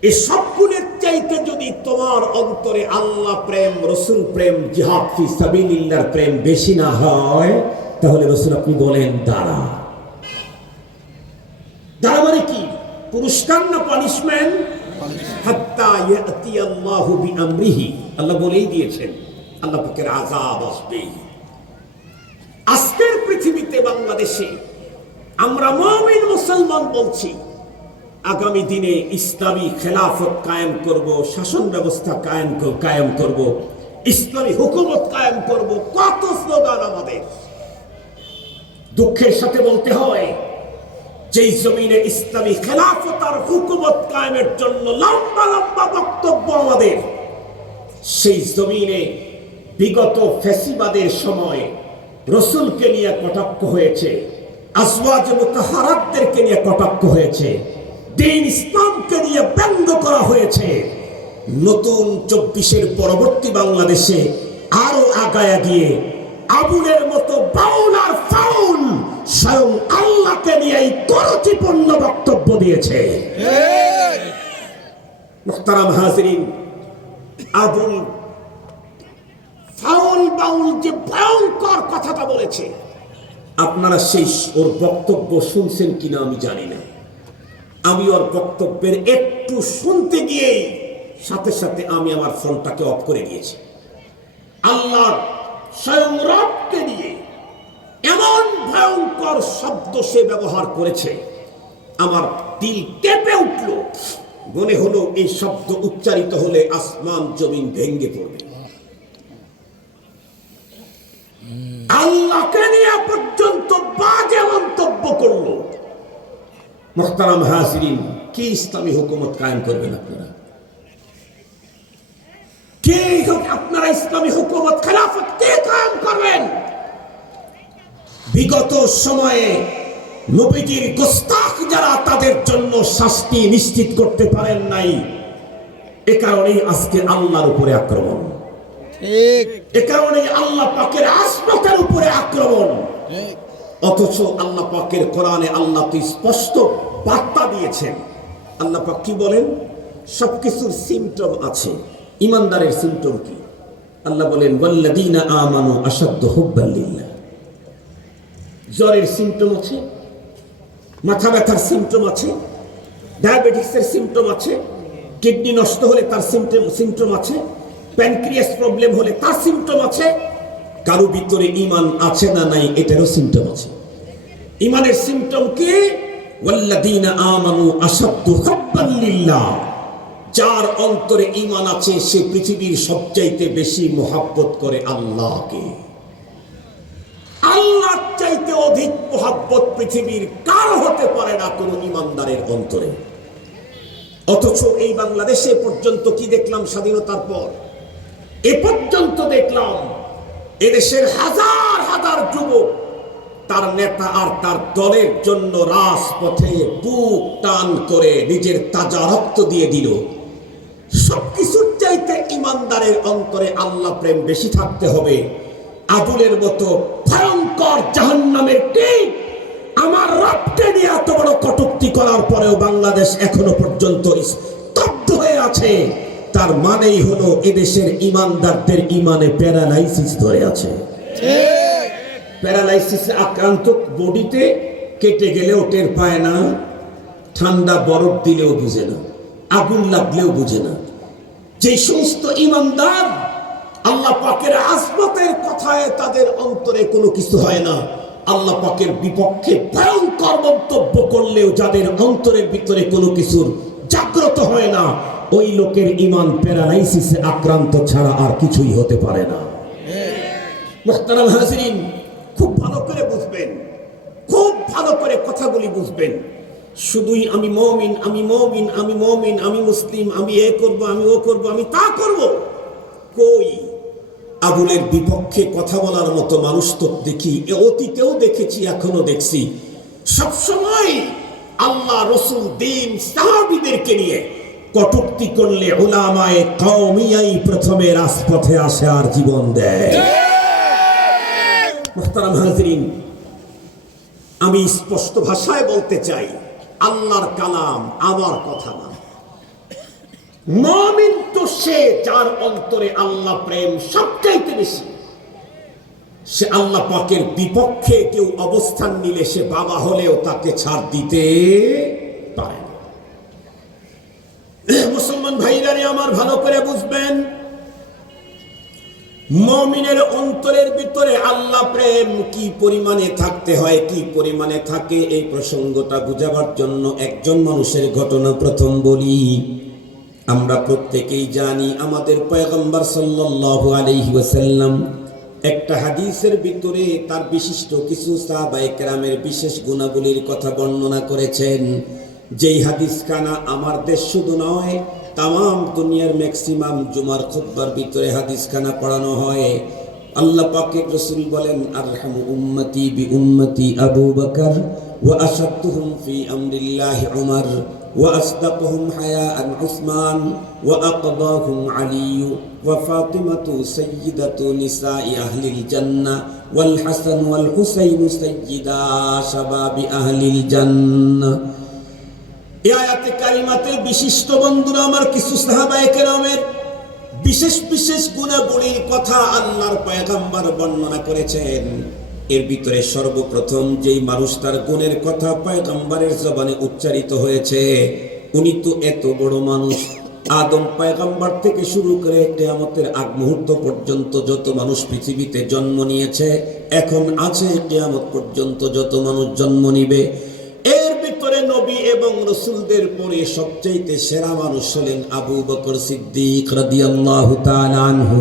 এই সবগুলোর চাইতে যদি তোমার অন্তরে আল্লাহ প্রেম, রাসূল প্রেম, জিহাদ ফি সাবিলিল্লাহর প্রেম বেশি না হয়, তাহলে রাসূল আপনি বলেন দাঁড়া। দাঁড়া মানে কি? পুরস্কার না পানিশমেন্ট? হাত্তা ইয়াতি আল্লাহু বিআমরিহি, আল্লাহ বলেই দিয়েছেন আল্লাহ পাকের আযাব আসবে। আজকের পৃথিবীতে, বাংলাদেশে আমরা মুমিন মুসলমান বলছি, আগামী দিনে ইসলামী খেলাফত কায়েম করব, শাসন ব্যবস্থা কায়েম করব, ইসলামী হুকুমত কায়েম করব। কত স্লোগান আমাদের। দুঃখের সাথে বলতে হয়, যেই জমিনে ইসলামী খেলাফত আর হুকুমত কায়েমের জন্য লম্বা লম্বা বক্তব্য আমাদের, সেই জমিনে বিগত ফ্যাসিবাদের সময় রাসূলকে নিয়ে কটাক্ষ হয়েছে, আজওয়াজ মুতাহহারাতদেরকে নিয়ে কটাক্ষ হয়েছে, দ্বীন ইসলামকে নিয়ে ব্যঙ্গ করা হয়েছে। নতুন 24-এর পরবর্তী বাংলাদেশে আরো আগায়া গিয়ে আবুলের মতো বাউল আর ফাউল স্বয়ং আল্লাহকে নিয়ে এই করুচিপূর্ণ বক্তব্য দিয়েছে। মুহতারাম হাজিরিন, আবুল ফাউল বাউল যে ভয়ঙ্কর কথাটা বলেছে, আপনারা সেই ওর বক্তব্য শুনছেন কিনা আমি জানি না। আমি ওর বক্তব্যের একটু শুনতে গিয়েই সাথে সাথে আমি আমার ফোনটাকে অফ করে দিয়েছি। আল্লাহ স্বয়ং রবকে নিয়ে এমন ভয়ঙ্কর শব্দ সে ব্যবহার করেছে, আমার দিল কেঁপে উঠল। মনে হলো এই শব্দ উচ্চারিত হলে আসমান জমিন ভেঙে পড়বে। আল্লাহকে নিয়ে পর্যন্ত বাজে মন্তব্য করলো। মুহতারাম হাজিরিন, কি ইসলামী হুকুমত কায়েম করবেন আপনারা? কে আপনারা ইসলামী হুকুমত খেলাফত কে কায়েম করবেন? বিগত সময়ে নবীজির গোস্তাখ যারা, তাদের জন্য শাস্তি নিশ্চিত করতে পারেন নাই। এ কারণেই আজকে আল্লাহর উপরে আক্রমণ, এ কারণেই আল্লাহ পাকের আসমাতের উপরে আক্রমণ। অথচ আল্লাহ পাকের কোরআনে আল্লাহ তো স্পষ্ট বার্তা দিয়েছেন। আল্লাহ পাক কি বলেন? সবকিছুর সিমটম আছে। ইমানদারের সিমটম কি? আল্লাহ বলেন ওয়াল্লাযীনা আমানু আশাদ্দু হুব্বান লিল্লাহ। জ্বরের সিমটম আছে, মাথা ব্যথার সিমটম আছে, ডায়াবেটিক্সের সিমটম আছে, কিডনি নষ্ট হলে তার সিমটম আছে, প্যানক্রিয়াস প্রবলেম হলে তার সিমটম আছে। কারো ভিতরে ঈমান আছে না নাই এটারও সিমটম আছে। ঈমানের সিমটম কি? ওয়াল্লাযীনা আমানু আশাদ্দু হুব্বান লিল্লাহ। যার অন্তরে ঈমান আছে সে পৃথিবীর সবচাইতে বেশি মহব্বত করে আল্লাহকে। আল্লাহর চাইতে অধিক মহব্বত পৃথিবীর কারো হতে পারে না কোন ঈমানদারের অন্তরে। অথচ এই বাংলাদেশে পর্যন্ত কি দেখলাম? স্বাধীনতার পর এ পর্যন্ত দেখলাম এদেশের হাজার হাজার যুবক তার নেতা আর তার দলের জন্য রাজপথে বুক টান করে নিজের তাজা রক্ত দিয়ে দিল। সবকিছুর চাইতে ঈমানদারের অন্তরে আল্লাহ প্রেম বেশি থাকতে হবে। আবুলের মতো ভয়ঙ্কর জাহান্নামের টিক আমার রবকে নিয়ে এত বড় কটূক্তি করার পরেও বাংলাদেশ এখনো পর্যন্ত স্তব্ধ হয়ে আছে। তার মানেই হলো এদেশের ঈমানদারদের ঈমানে প্যারালাইসিস ধরে আছে। প্যারালাইসিসে আক্রান্ত বডিতে কেটে গেলেও টের পায় না, ঠান্ডা বরফ দিলেও বুঝে না, আগুন লাগলেও বুঝে না। যে সমস্ত ঈমানদার আল্লাহ পাকের আজমতের কথায় তাদের অন্তরে কোনো কিছু হয় না, আল্লাহ পাকের বিপক্ষে ভয়ঙ্কর মন্তব্য করলেও যাদের অন্তরের ভিতরে কোনো কিছুর জাগ্রত হয় না, ওই লোকের ঈমান প্যারালাইসিসে আক্রান্ত ছাড়া আর কিছুই হতে পারে না। মুহতারাম হাজিরিন, খুব ভালো করে বুঝবেন, খুব ভালো করে কথাগুলি বুঝবেন। শুধুই আমি মুমিন, আমি মুমিন, আমি মুমিন, আমি মুসলিম, আমি এ করব, আমি ও করব, আমি তা করব। কই আবুলের বিপক্ষে কথা বলার মতো মানুষ তো দেখি, অতীতেও দেখেছি, এখনো দেখছি। সবসময় আল্লাহ, রসুল, দ্বীন, সাহাবীদেরকে নিয়ে কটূক্তি করলে উলামায়ে কওমিয়াই প্রথমে রাজপথে আসে আর জীবন দেয়। মুহতারাম হাজিরিন, আমি স্পষ্ট ভাষায় বলতে চাই, আল্লাহর কালাম আমার কথা না। মুমিন তো সে যার অন্তরে আল্লাহ প্রেম সবচাইতে বেশি। সে আল্লাহ পাকের বিপক্ষে কেউ অবস্থান নিলে সে বাবা হলেও তাকে ছাড় দিতে পারে না। মুসলমান ভাইরা আমার ভালো করে বুঝবেন, মুমিনের অন্তরের ভিতরে আল্লাহ প্রেম কি পরিমাণে থাকতে হয়, কি পরিমাণে থাকে, এই প্রসঙ্গটা বুঝাবার জন্য একজন মানুষের ঘটনা প্রথম বলি। আমরা প্রত্যেকেই জানি আমাদের পয়গম্বর সাল্লাল্লাহু আলাইহি ওয়াসাল্লাম একটা হাদিসের ভিতরে তার বিশিষ্ট কিছু সাহাবায়ে কেরামের বিশেষ গুণাবলীর কথা বর্ণনা করেছেন। যেই হাদিস খানা আমার দেশ শুধু নয়, তাম দুনিয়ার ম্যাক্সিমাম জুমার খুতবার ভিতরে হাদিস খানা পড়ানো হয়। আল্লাহ পাকের রাসূল বলেন, আরহামু উম্মতি বি উম্মতি আবু বকর ওয়া আশাদ্দুহুম ফি আমরিল্লাহি উমর ওয়া আসদাকুহুম হায়াআন উসমান ওয়া আকদাহুম আলী ওয়া ফাতিমাতু সাইয়্যিদাতু নিসাই আহলিল জান্নাহ ওয়াল হাসান ওয়াল হুসাইন সাইয়্যিদা শাবাবি আহলিল জান্নাহ। এই আয়াতে কারিমাতে বিশিষ্ট বন্ধুরা আমার কিছু সাহাবায়ে কেরামের বিশেষ বিশেষ গুণাবলীর কথা আল্লাহর পয়গম্বর বর্ণনা করেছেন। এর ভিতরে সর্বপ্রথম যেই মানুষ তার গুণের কথা পয়গম্বরের জবানে উচ্চারিত হয়েছে, উনি তো এত বড় মানুষ, আদম পয়গম্বর থেকে শুরু করে কিয়ামতের আগ মুহূর্ত পর্যন্ত যত মানুষ পৃথিবীতে জন্ম নিয়েছে, এখন আছে কিয়ামত পর্যন্ত যত মানুষ জন্ম নিবে, এর ভিতরে নবী এবং রাসূলদের পরে সবচাইতে সেরা মানুষ হলেন আবু বকর সিদ্দিক রাদিয়াল্লাহু তাআলা আনহু।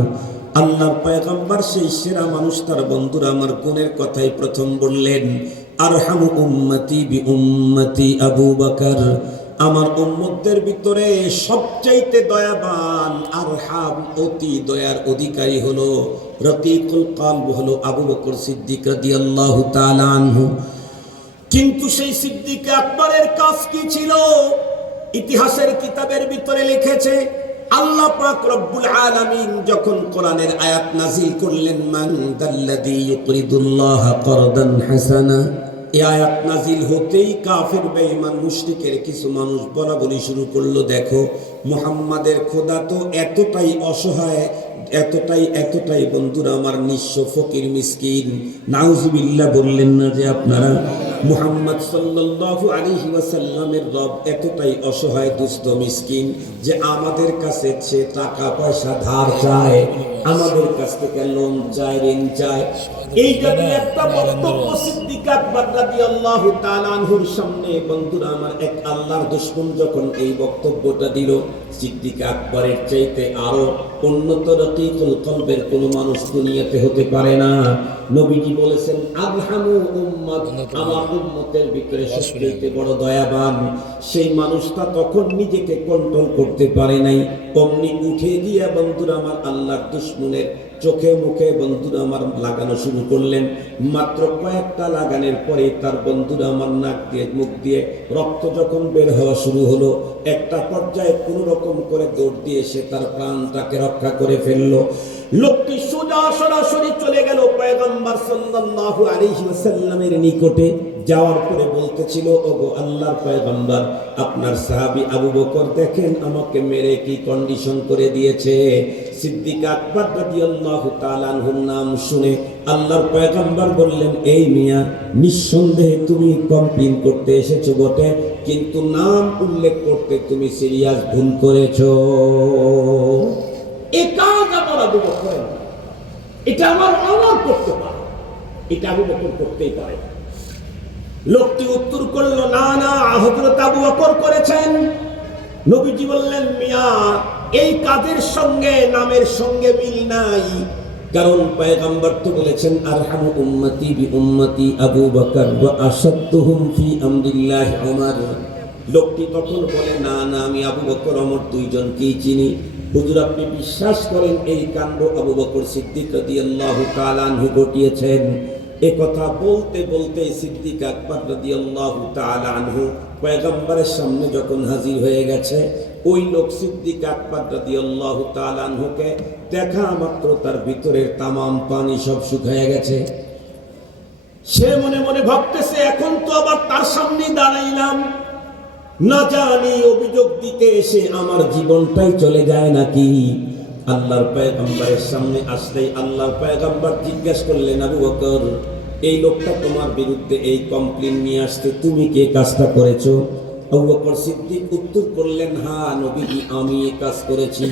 আল্লাহর পয়গম্বর সেই সেরা মানুষ তার বন্ধুরা আমার গুণের কথাই প্রথম বললেন, আরহামু উম্মতি বি উম্মতি আবু বকর, আমার উম্মতদের ভিতরে সবচাইতে দয়াবান, আরহাম অতি দয়ার অধিকারী হলো, রকিকুল কলব হলো আবু বকর সিদ্দিক রাদিয়াল্লাহু তাআলা আনহু। কিন্তু সেই সিদ্দিক আকবরের কাজ কি ছিল? ইতিহাসের কিতাবের ভিতরে লিখেছে, আল্লাহ পাক রব্বুল আলামিন যখন কোরআনের আয়াত নাযিল করলেন, মান দাল্লাযী ইউকরিদুল্লাহা করদান হাসানা, এই আয়াত নাযিল হতেই কাফের বেঈমান মুশরিকের কিছু মানুষ বলা বলি শুরু করলো, দেখো মুহাম্মাদের খোদা তো এতটাই অসহায়, এতটাই বন্ধুরা আমার নিঃস্ব ফকির মিসকিন। নাউজুবিল্লাহ বললেন না যে আপনারা? মুহাম্মদ সাল্লাল্লাহু আলাইহি ওয়াসাল্লামের রব এতটাই অসহায় দুস্থ মিসকিন যে আমাদের কাছে সে টাকা পয়সা ধার চায়, আমাদের কাছ থেকে লোন চায়, ঋণ চায়। এই যদি একটা বক্তব্য সিদ্দিক আকবর রাদিয়াল্লাহু তাআলা আনহুর সামনে বন্ধুরা আমার এক আল্লাহর দুশমন যখন এই বক্তব্যটা দিল, সিদ্দিক আকবরের চাইতে আরো উন্নত রকিকুল কলবের কোন মানুষ দুনিয়াতে হতে পারে না। নবীজি বলেছেন, আরহামু উম্মত, আমার উম্মতের ভিতরে সবচেয়ে বড় দয়াবান। সেই মানুষটা তখন নিজেকে কন্ট্রোল করতে পারে নাই, অমনি উঠে গিয়ে বন্ধুরা আমার আল্লাহর দুশমনের চোখে মুখে বন্ধুরা আমার লাগানো শুরু করলেন। মাত্র কয়েকটা লাগানোর পরে তার বন্ধুরা আমার নাক দিয়ে মুখ দিয়ে রক্ত যখন বের হওয়া শুরু হলো, একটা পর্যায়ে কোন রকম করে দৌড় দিয়ে সে তার প্রাণটাকে রক্ষা করে ফেললো। লোকটি সোজা সরাসরি চলে গেল পয়গম্বর সাল্লাল্লাহু আলাইহি ওয়াসাল্লামের নিকটে। যাওয়ার পরে বলতেছিল, ওগো আল্লাহর পয়গম্বর, আপনার সাহাবী আবু বকর দেখেন আমাকে মেরে কি কন্ডিশন করে দিয়েছে। সিদ্দিক আকবর রাদিয়াল্লাহু তাআলা আনহুর নাম শুনে আল্লাহর পয়গম্বর বললেন, এই মিয়া, নিঃসন্দেহে তুমি কমপ্লেইন করতে এসেছো বটে, কিন্তু নাম উল্লেখ করতে তুমি সিরিয়াস ভুল করেছো। এই কাজ আমার আবু বকর, এটা আমার আমল করতে পারে, এটা আবু বকর করতেই পারে। লোকটি উত্তর করল, না না, হযরত আবু বকর করেছেন। নবীজি বললেন, মিয়া, এই কাজের সঙ্গে নামের সঙ্গে মিল নাই, কারণ পয়গম্বর তো বলেছেন, আরহামু উম্মতি বি উম্মতি আবু বকর ওয়া আশাদ্দুহুম ফি আমরিল্লাহ উমর। লোকটি তখন বলে, না না, আমি আবু বকর ওমর দুইজনকেই চিনি। হুজুর, আপনি বিশ্বাস করেন এই কাণ্ড আবু বকর সিদ্দিক রাদিয়াল্লাহু তাআলা আনহু ঘটিয়েছেন? এ কথা বলতে বলতে সিদ্দিক আকবর রাদিয়াল্লাহু তাআলা আনহু পয়গম্বরের সামনে যখন হাজির হয়ে গেছে, ওই লোক সিদ্দিক আকবর রাদিয়াল্লাহু তাআলা আনহুকে দেখা মাত্র তার ভিতরের তামাম পানি সব শুকিয়ে গেছে। সে মনে মনে ভাবতেছে, এখন তো আবার তার সামনে দাঁড়াইলাম, না জানি অভিযোগ দিতে এসে আমার জীবনটাই চলে যায় নাকি। আল্লাহর পয়গম্বরের সামনে আসলেই আল্লাহর পয়গম্বর জিজ্ঞেস করলেন, আবু বকর, এই লোকটা তোমার বিরুদ্ধে এই কমপ্লেইন নিয়ে আসতে তুমি কে কাজটা করেছো? আবু বকর সিদ্দিক উত্তর করলেন, হ্যাঁ নবীজি, আমি এই কাজ করেছি।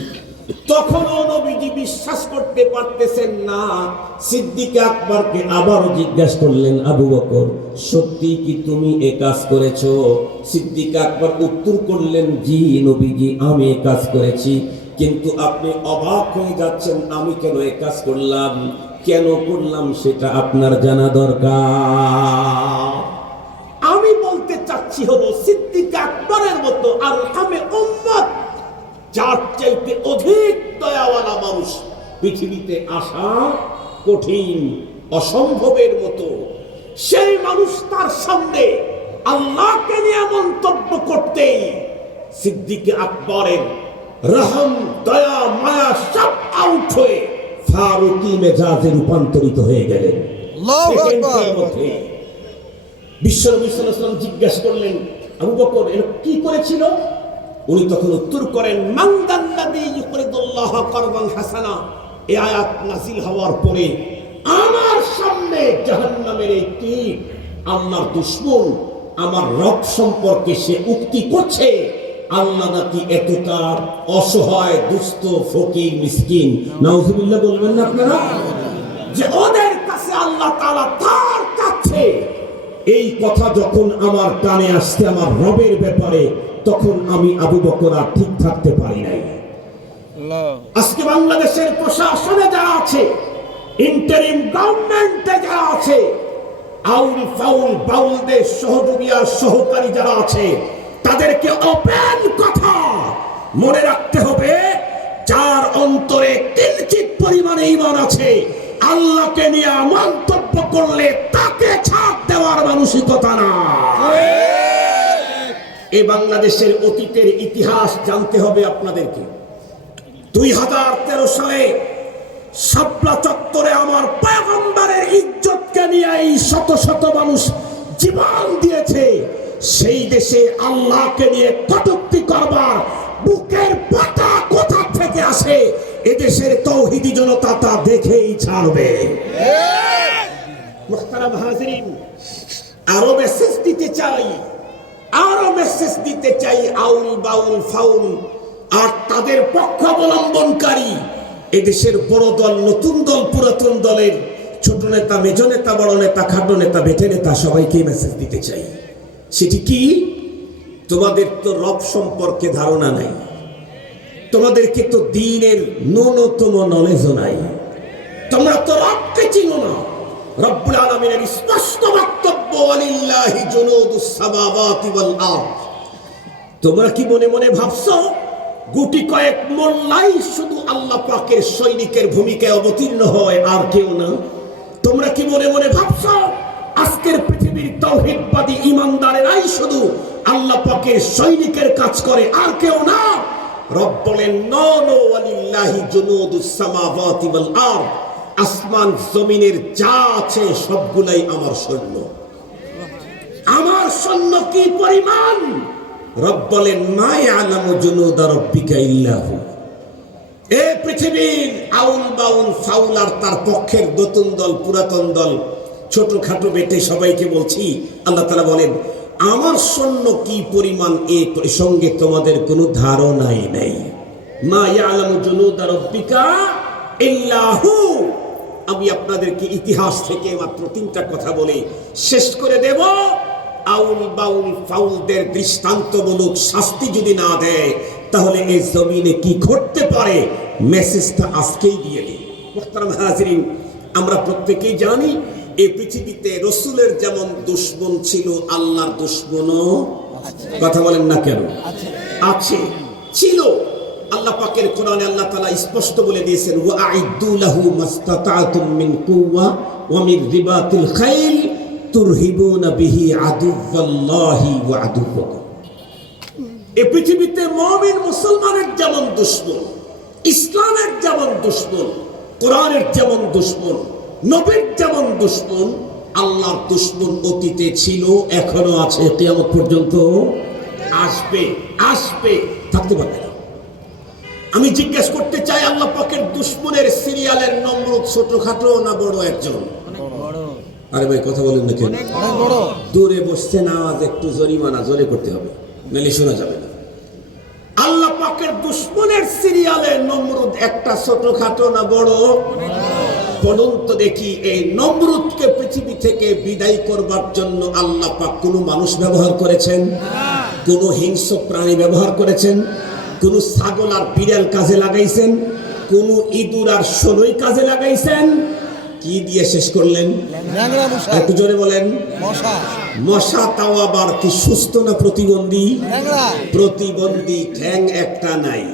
তখনও নবীজি বিশ্বাস করতে পারতেছেন না। সিদ্দিক আকবরকে আবারও জিজ্ঞাসা করলেন, আবু বকর, সত্যি কি তুমি এই কাজ করেছো? সিদ্দিক আকবর উত্তর করলেন, জি নবীজি, আমি এই কাজ করেছি। কিন্তু আপনি অবাক হয়ে যাচ্ছেন, আমি কেন এই কাজ করলাম, কেন করলাম সেটা আপনার জানা দরকার। আমি বলতে চাচ্ছি হলো, সিদ্দিক আকবরের মতো আরহামে উম্মত, যার চাইতে অধিক দয়াওয়ালা মানুষ পৃথিবীতে আসা কঠিন, অসম্ভবের মতো। সেই মানুষ তার সামনে আল্লাহকে নিয়ে মন্তব্য করতে সিদ্দিক আকবরের রহম, দয়া, মায়া সব আউট হয়ে ফারুকি মেজাজে রূপান্তরিত হয়ে গেলেন। বিশ্বনবী সাল্লাল্লাহু আলাইহি ওয়াসাল্লাম জিজ্ঞাসা করলেন, আবু বকর কি করেছিল? উনি তখন উত্তর করেন, মান দাল্লাযী ইউকরিদুল্লাহ কারদান হাসানা। এই আয়াত নাযিল হওয়ার পরে আমার সামনে জাহান্নামের একটি আল্লাহর দুশমন আমার রব সম্পর্কে সে উক্তি করছে, আল্লাহ নাকি এতটা অসহায়, দুস্থ, ফকির, মিসকিন, নাউযুবিল্লাহ বলবেন না আপনারা, যে ওদের কাছে আল্লাহ তাআলা তার কাছে। এই কথা যখন আমার কানে আসছে আমার রবের ব্যাপারে, তখন আমি আবু বকর আর ঠিক থাকতে পারি নাই। আজকে বাংলাদেশের প্রশাসনে যারা আছে, ইন্টারিম গভর্নমেন্টে যারা আছে, আউল ফাউল বাউলদের সহযোগী আর সহকারী যারা আছে, তাদেরকে ওপেন কথা মনে রাখতে হবে, যার অন্তরে কিঞ্চিৎ পরিমাণে ঈমান আছে, আল্লাহকে নিয়ে মন্তব্য করলে তাকে ছাড় দেওয়ার মানসিকতা না। এই বাংলাদেশের অতীতের ইতিহাস জানতে হবে আপনাদেরকে। 2013 সালে শাপলা চত্বরে আমার পয়গম্বরের ইজ্জতকে নিয়ে এই শত শত মানুষ জীবন দিয়েছে। সেই দেশে আল্লাহকে নিয়ে কটূক্তি করবার বুকের পাটা কোথা থেকে আসে, এদেশের তৌহিদি জনতা তা দেখেই ছাড়বে। মুহতারাম হাজিরিন, আরো মেসেজ দিতে চাই, আউল বাউল ফাউল আর তাদের পক্ষ অবলম্বনকারী এদেশের বড় দল, নতুন দল, পুরাতন দলের ছোট নেতা, মেজ নেতা, বড় নেতা, খাটো নেতা, বেটে নেতা, সবাইকে মেসেজ দিতে চাই। সেটি কি? তোমাদের তো রব সম্পর্কে ধারণা নাই, তোমাদেরকে তো দ্বীনের ন্যূনতম নলেজও নাই, তোমরা তো রবকে চিনো না। রব্বুল আলামিনের স্পষ্ট বক্তব্য, ওয়ালিল্লাহি জুনুদুস সামাওয়াতি ওয়াল আরদ। তোমরা কি মনে মনে ভাবছো গুটি কয়েক মোল্লাই শুধু আল্লাহ পাকের সৈনিকের ভূমিকায় অবতীর্ণ হয়, আর কেউ না? তোমরা কি মনে মনে ভাবছো আজকের পৃথিবীর তাওহীদবাদী ঈমানদারেরাই শুধু আল্লাহ পাকের সৈনিকের কাজ করে, আর কেউ না? রব বলেন, নো নো, ওয়ালিল্লাহি জুনুদুস সামাওয়াতি ওয়াল আরদ। আসমান জমিনের যা আছে সবগুলাই আমার সৈন্য। আমার সৈন্য কি পরিমাণ? রব বলেন, মা ইয়ালামু জুনুদা রাব্বিকা ইল্লা হু। এই পৃথিবীর আউল বাউল ফাউল আর তার পক্ষের নতুন দল, পুরাতন দল, ছোটখাটো বেটে সবাইকে বলছি, আল্লাহ তাআলা বলেন, আমার সৈন্য কি পরিমাণ এ প্রসঙ্গে তোমাদের কোনো ধারণাই নেই। মা ইয়ালামু জুনুদা রাব্বিকা ইল্লা হু। আমি আপনাদেরকে ইতিহাস থেকে মাত্র 3টা কথা বলে শেষ করে দেব। আউল বাউল ফাউলদের দৃষ্টান্তমূলক শাস্তি যদি না দেয়, তাহলে এই জমিনে কি ঘটতে পারে, মেসেজটা আজকেই দিয়ে দিই। মুহতারাম হাজিরিন, আমরা প্রত্যেকেই জানি এই পৃথিবীতে রসুলের যেমন দুশমন ছিল, আল্লাহর দুশমনও কথা বলেন না কেন আছে, ছিল। আল্লাহ পাকের কোরআনে আল্লাহ তাআলা স্পষ্ট বলে দিয়েছেন, ওয়া আইদ্দু লাহু মাসতাতাতুম মিন কুওয়া ওয়া মিন রিবাতিল খাইল তুরহিবুনা বিহি আদুওয়াল্লাহি ওয়া আদুওয়াকুম। এই পৃথিবীতে মুমিন মুসলমানের যেমন দুশমন, ইসলামের যেমন দুশমন, কোরআনের যেমন দুশমন, নবীর যেমন দুশমন, আল্লাহর দুশমন অতীতে ছিল, এখনো আছে, কিয়ামত পর্যন্ত আসবে, থাকতে পারবে না। আমি জিজ্ঞেস করতে চাই, আল্লাহ পাকের দুশমনের সিরিয়ালের নমরুদ ছোটখাটো না বড় একজন? আরে ভাই কথা বলেন না কেন? দূরে বসছেন, আওয়াজ একটু জরিমানা জোরে করতে হবে, নাহলে শোনা যাবে না। আল্লাহ পাকের দুশমনের সিরিয়ালে নমরুদ একটা ছোটখাটো না বড়? বলুন তো দেখি, এই নমরুদকে পৃথিবী থেকে বিদায় করবার জন্য আল্লাহ পাক কোনো মানুষ ব্যবহার করেছেন? কোনো হিংস্র প্রাণী ব্যবহার করেছেন? কোন ছাগল আর বিড়াল কাজে লাগাইছেন? কোন ইঁদুর আর শোলই কাজে লাগাইছেন? কি দিয়ে শেষ করলেন? একটু জোরে বলেন। মশা। তাও আবার কি সুস্থ না প্রতিবন্ধী? প্রতিবন্ধী, ঠ্যাং একটা নাই।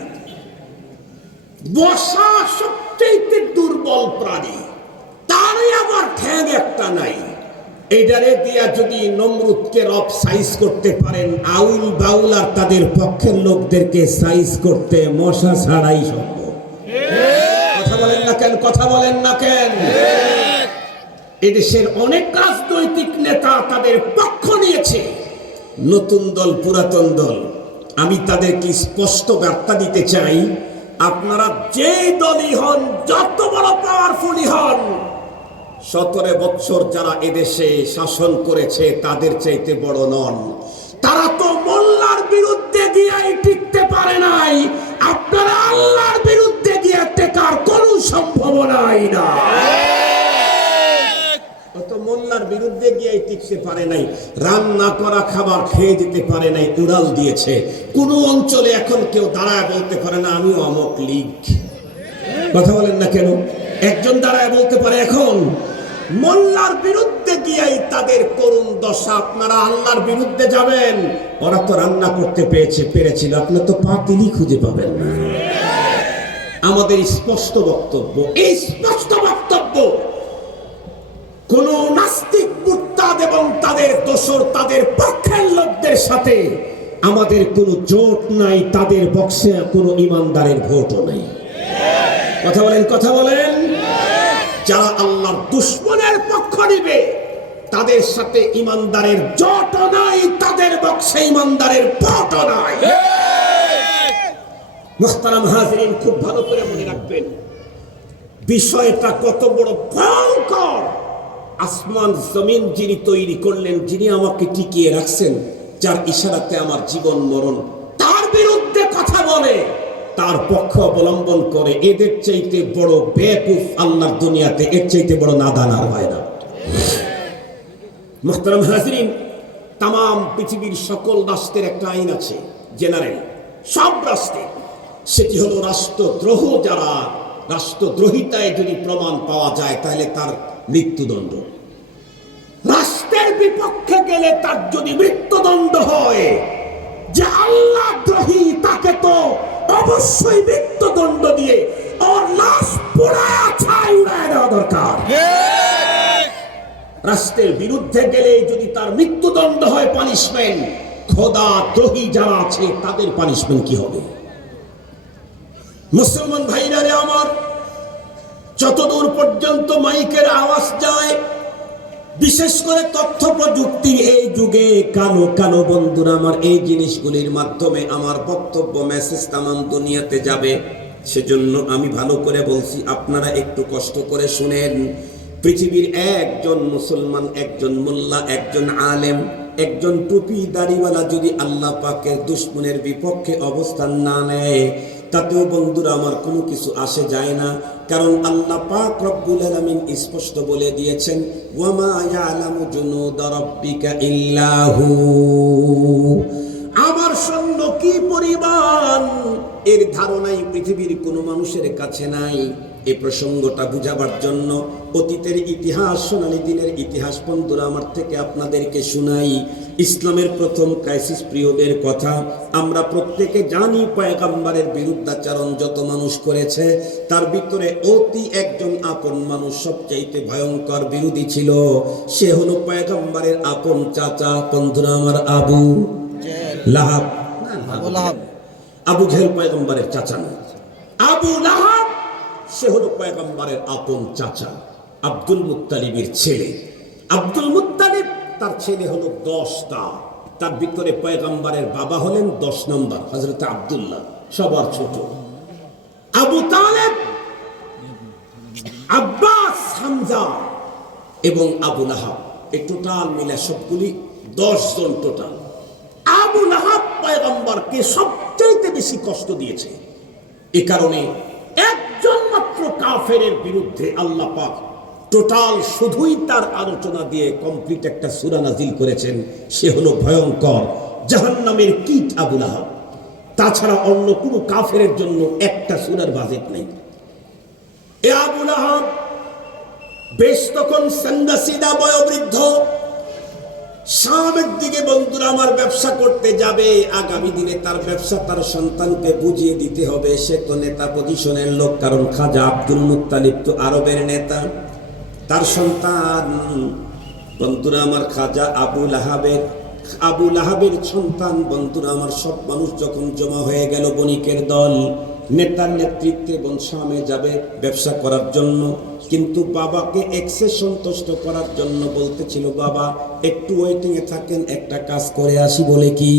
মশা সবচেয়ে দুর্বল প্রাণী, তারই আবার ঠ্যাং একটা নাই। এইটারে দিয়া যদি নমরুদকে রব সাইজ করতে পারেন, আউল বাউল আর তাদের পক্ষের লোকদেরকে সাইজ করতে মশা ছাড়াই সম্ভব। কথা বলেন না কেন? এদেশের অনেক রাজনৈতিক নেতা তাদের পক্ষ নিয়েছে, নতুন দল পুরাতন দল, আমি তাদেরকে স্পষ্ট বার্তা দিতে চাই, আপনারা যেই দলই হন, যত বড় পাওয়ারফুলই হন, 17 বছর যারা এদেশে শাসন করেছে তাদের চাইতে বড় নন। তারা তো মোল্লার বিরুদ্ধে গিয়ে টিকতে পারে নাই, আপনারা আল্লাহর বিরুদ্ধে গিয়ে টেকার কোনো সম্ভাবনাই না। তো মোল্লার বিরুদ্ধে গিয়ে টিকতে পারে নাই, রান্না করা খাবার খেয়ে যেতে পারে নাই, উড়াল দিয়েছে। কোন অঞ্চলে এখন কেউ দাঁড়ায় বলতে পারে না আমি অমুক লীগ। কথা বলেন না কেন? একজন দাঁড়ায় বলতে পারে এখন? মোল্লার বিরুদ্ধে গিয়েই তাদের করুণ দশা। আপনারা আল্লাহর বিরুদ্ধে যাবেন, ওরা তো রান্না করতে পেরেছিল, আপনি তো পাতিলই খুঁজে পাবেন না। আমাদের স্পষ্ট বক্তব্য, এই স্পষ্ট বক্তব্য, কোন নাস্তিক মুরতাদ এবং তাদের দোসর, তাদের পক্ষের লোকদের সাথে আমাদের কোনো জোট নাই, তাদের বক্সে কোনো ইমানদারের ভোটও নাই। কথা বলেন, কথা বলেন। যারা আল্লাহর দুশমনের পক্ষ নিবে তাদের সাথে ইমানদারের জোটও নাই, তাদের বক্সে ইমানদারের ভোটও নাই। মুহতারাম হাজিরিন, খুব ভালো করে মনে রাখবেন বিষয়টা কত বড় ভয়ঙ্কর। আসমান জমিন যিনি তৈরি করলেন, যিনি আমাকে টিকিয়ে রাখছেন, যার ইশারাতে আমার জীবন মরণ, তার বিরুদ্ধে কথা বলে, তার পক্ষ অবলম্বন করে, এদের চাইতে বড় বেকুফ আল্লাহর দুনিয়াতে, এর চাইতে বড় নাদান আর হয় না। মুহতারাম হাজিরিন, তাম পৃথিবীর সকল রাষ্ট্রের একটা আইন আছে, জেনারেল, সব রাষ্ট্রে। সেটি হলো রাষ্ট্রদ্রোহ। যারা রাষ্ট্রদ্রোহিতায় যদি প্রমাণ পাওয়া যায় তাহলে তার মৃত্যুদণ্ড। রাষ্ট্রের বিপক্ষে গেলে তার যদি মৃত্যুদণ্ড হয়, যে আল্লাহ দ্রোহী, তাকে তো অবশ্যই মৃত্যুদণ্ড দিয়ে ওর লাশ পোড়ায় ছাই উড়ায় দেওয়া দরকার। রাষ্ট্রের বিরুদ্ধে গেলে যদি তার মৃত্যুদণ্ড হয় পানিশমেন্ট, খোদা দ্রোহী যারা আছে তাদের পানিশমেন্ট কি হবে? মুসলমান ভাইরা রে আমার, যতদূর পর্যন্ত মাইকের আওয়াজ যায়, বিশেষ করে তথ্য প্রযুক্তির এই যুগে, কালো কালো বন্ধুরা আমার, এই জিনিসগুলির মাধ্যমে আমার বক্তব্য, মেসেজ তামাম দুনিয়াতে যাবে। সেজন্য আমি ভালো করে বলছি, আপনারা একটু কষ্ট করে শুনেন। পৃথিবীর একজন মুসলমান, একজন মোল্লা, একজন আলেম, একজন টুপি দাড়িওয়ালা যদি আল্লাহ পাকের দুশমনের বিপক্ষে অবস্থান না নেয়, তাতেও বন্ধুরা আমার কোনো কিছু আসে যায় না। কারণ আল্লাহ পাক রব্বুল আলামিন স্পষ্ট বলে দিয়েছেন, ওয়ামা ইয়ালামু জুনুদা রাব্বিকা ইল্লা হু। আমার সৈন্য কি পরিমাণ, এর ধারণাই পৃথিবীর কোনো মানুষের কাছে নাই। এই প্রসঙ্গটা বুঝাবার জন্য অতীতের ইতিহাস, সোনালী দিনের ইতিহাস বন্ধুরা আমার থেকে আপনাদেরকে শুনাই। ইসলামের প্রথম ক্রাইসিস পিরিয়ডের কথা আমরা প্রত্যেকে জানি। পয়গম্বরের বিরুদ্ধাচরণ যত মানুষ করেছে, তার ভিতরে অতি একজন আপন মানুষ সবচাইতে ভয়ঙ্কর বিরোধী ছিল। সে হলো পয়গম্বরের আপন চাচা বন্ধুরা আমার, আবু লাহাব। আবু জেহেল পয়গম্বরের চাচা না, আবু লাহাব সে হলো পয়গম্বরের আপন চাচা, আব্দুল মুত্তালিবের ছেলে। আব্দুল মুত্তালিব, তার ছেলে হলো 10টা, তার ভিতরে পয়গম্বরের বাবা হলেন 10 নম্বর, হযরত আব্দুল্লাহ, সবার ছোট। আবু তালেব, আব্বাস, হামজা এবং আবু লাহাব, এই টোটাল মিলে সবগুলি 10 জন টোটাল। আবু লাহাব পয়গম্বরকে সবচেয়ে বেশি কষ্ট দিয়েছে। এ কারণে একজন মাত্র কাফেরের বিরুদ্ধে আল্লাহ পাক টোটাল শুধুই তার আলোচনা দিয়ে কমপ্লিট একটা সূরা নাজিল করেছেন। সে হলো ভয়ঙ্কর জাহান্নামের কীট আবু লাহাব। তাছাড়া অন্য কোনো কাফেরের জন্য একটা সূরার বাজেট নেই। এ আবু লাহাব বেশ তখন সন্ন্যাসীদা, বয়োবৃদ্ধ, শামের দিকে বন্ধুরা আমার ব্যবসা করতে যাবে। আগামী দিনে তার ব্যবসা তার সন্তানকে বুঝিয়ে দিতে হবে। সে তো নেতা পজিশনের লোক, কারণ খাজা আব্দুল মুত্তালিব তো আরবের নেতা। তার সন্তান বন্ধুরা আমার খাজা আবু লাহাবের সন্তান বন্ধুরা আমার, সব মানুষ যখন জমা হয়ে গেল, বণিকের দল, নেতার নেতৃত্বে বনশামে যাবে ব্যবসা করার জন্য, কিন্তু বাবাকে এক্সে সন্তুষ্ট করার জন্য বলতেছিল, বাবা একটু ওয়েটিং এ থাকেন, একটা কাজ করে আসি। বলে কি?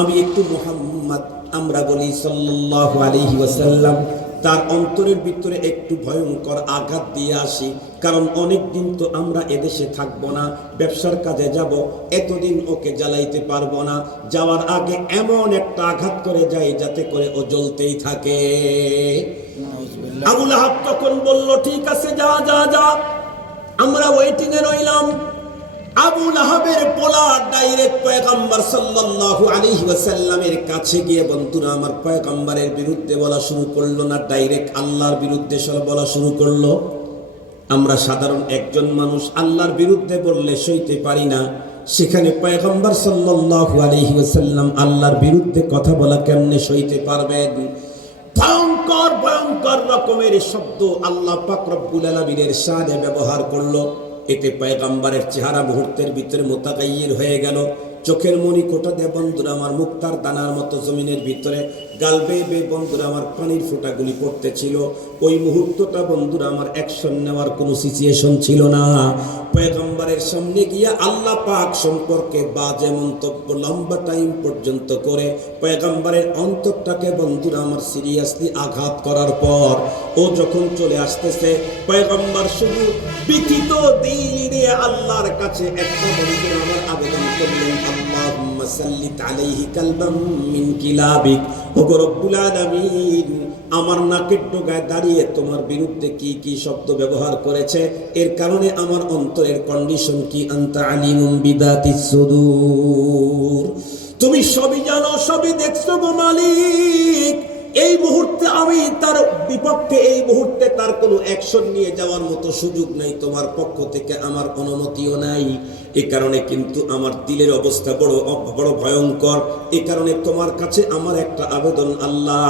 আমি একটু মুহাম্মদ, আমরা বলি সাল্লাল্লাহু আলাইহি ওয়াসাল্লাম, তার অন্তরের ভিতরে একটু ভয়ঙ্কর আঘাত দিয়ে আসি, কারণ অনেক দিন তো আমরা এদেশে থাকবো না, ব্যবসার কাজে যাব, এতদিন ওকে জ্বালাইতে পারবো না, যাওয়ার আগে এমন একটা আঘাত করে যাই যাতে করে ও জ্বলতেই থাকে। আবু লাহাব তখন বলল, ঠিক আছে, যা যা যা, আমরা ওয়েটিং এ রইলাম। আবু লাহাবের পোলা ডাইরেক্ট পয়গম্বর সাল্লাল্লাহু আলাইহি ওয়াসাল্লামের কাছে গিয়ে, বন্ধুরা আমার, পয়গম্বরের বিরুদ্ধে বলা শুরু করলো না, ডাইরেক্ট আল্লাহর বিরুদ্ধে বলা শুরু করলো। আমরা সাধারণ একজন মানুষ আল্লাহর বিরুদ্ধে বললে সইতে পারি না, সেখানে পয়গম্বর সাল্লাল্লাহু আলাইহি ওয়াসাল্লাম আল্লাহর বিরুদ্ধে কথা বলা কেমনে সইতে পারবেন? ভয়ঙ্কর ভয়ঙ্কর রকমের শব্দ আল্লাহ পাক রব্বুল আলামিনের শানে ব্যবহার করলো। এতে পয়গম্বরের চেহারা মুহূর্তের ভিতরে মুতাগায়্যির হয়ে গেল। চোখের মনি কোটা দিয়ে, বন্ধুরা আমার, মুক্তার দানার মতো জমিনের ভিতরে গাল বেয়ে বেয়ে, বন্ধুরা আমার, পানির ফোঁটাগুলি পড়তেছিল। ওই মুহূর্তটা, বন্ধুরা আমার, অ্যাকশন নেওয়ার কোনো সিচুয়েশন ছিল না। পয়গম্বরের সামনে গিয়া আল্লাহ পাক সম্পর্কে বাজে মন্তব্য লম্বা টাইম পর্যন্ত করে পয়গম্বরের অন্তরটাকে, বন্ধুরা আমার, সিরিয়াসলি আঘাত করার পর ও যখন চলে আসতেছে, পয়গম্বর শুধু ব্যথিত দিল নিয়ে আল্লাহর কাছে একটা, বন্ধুরা আমার, আবেদন করলেন, আল্লাহুম্মা সাল্লিত আলাইহি কালবাম মিন কিলাবিক। ওগো রব্বুল আলামিন, আমার নাকের ডগায় দাঁড়িয়ে তোমার বিরুদ্ধে কি কি শব্দ ব্যবহার করেছে, এর কারণে আমার অন্তরের কন্ডিশন কি, আনতা আলিমুম বিদাতিস সুদূর, তুমি সবই জানো, সবই দেখছো গো মালিক। এই মুহূর্তে আমি তার বিপক্ষে, এই মুহূর্তে তার কোনো অ্যাকশন নিয়ে যাওয়ার মতো সুযোগ নাই, তোমার পক্ষ থেকে আমার অনুমতিও নাই। এ কারণে কিন্তু আমার দিলের অবস্থা বড় বড় ভয়ঙ্কর। এ কারণে তোমার কাছে আমার একটা আবেদন, আল্লাহ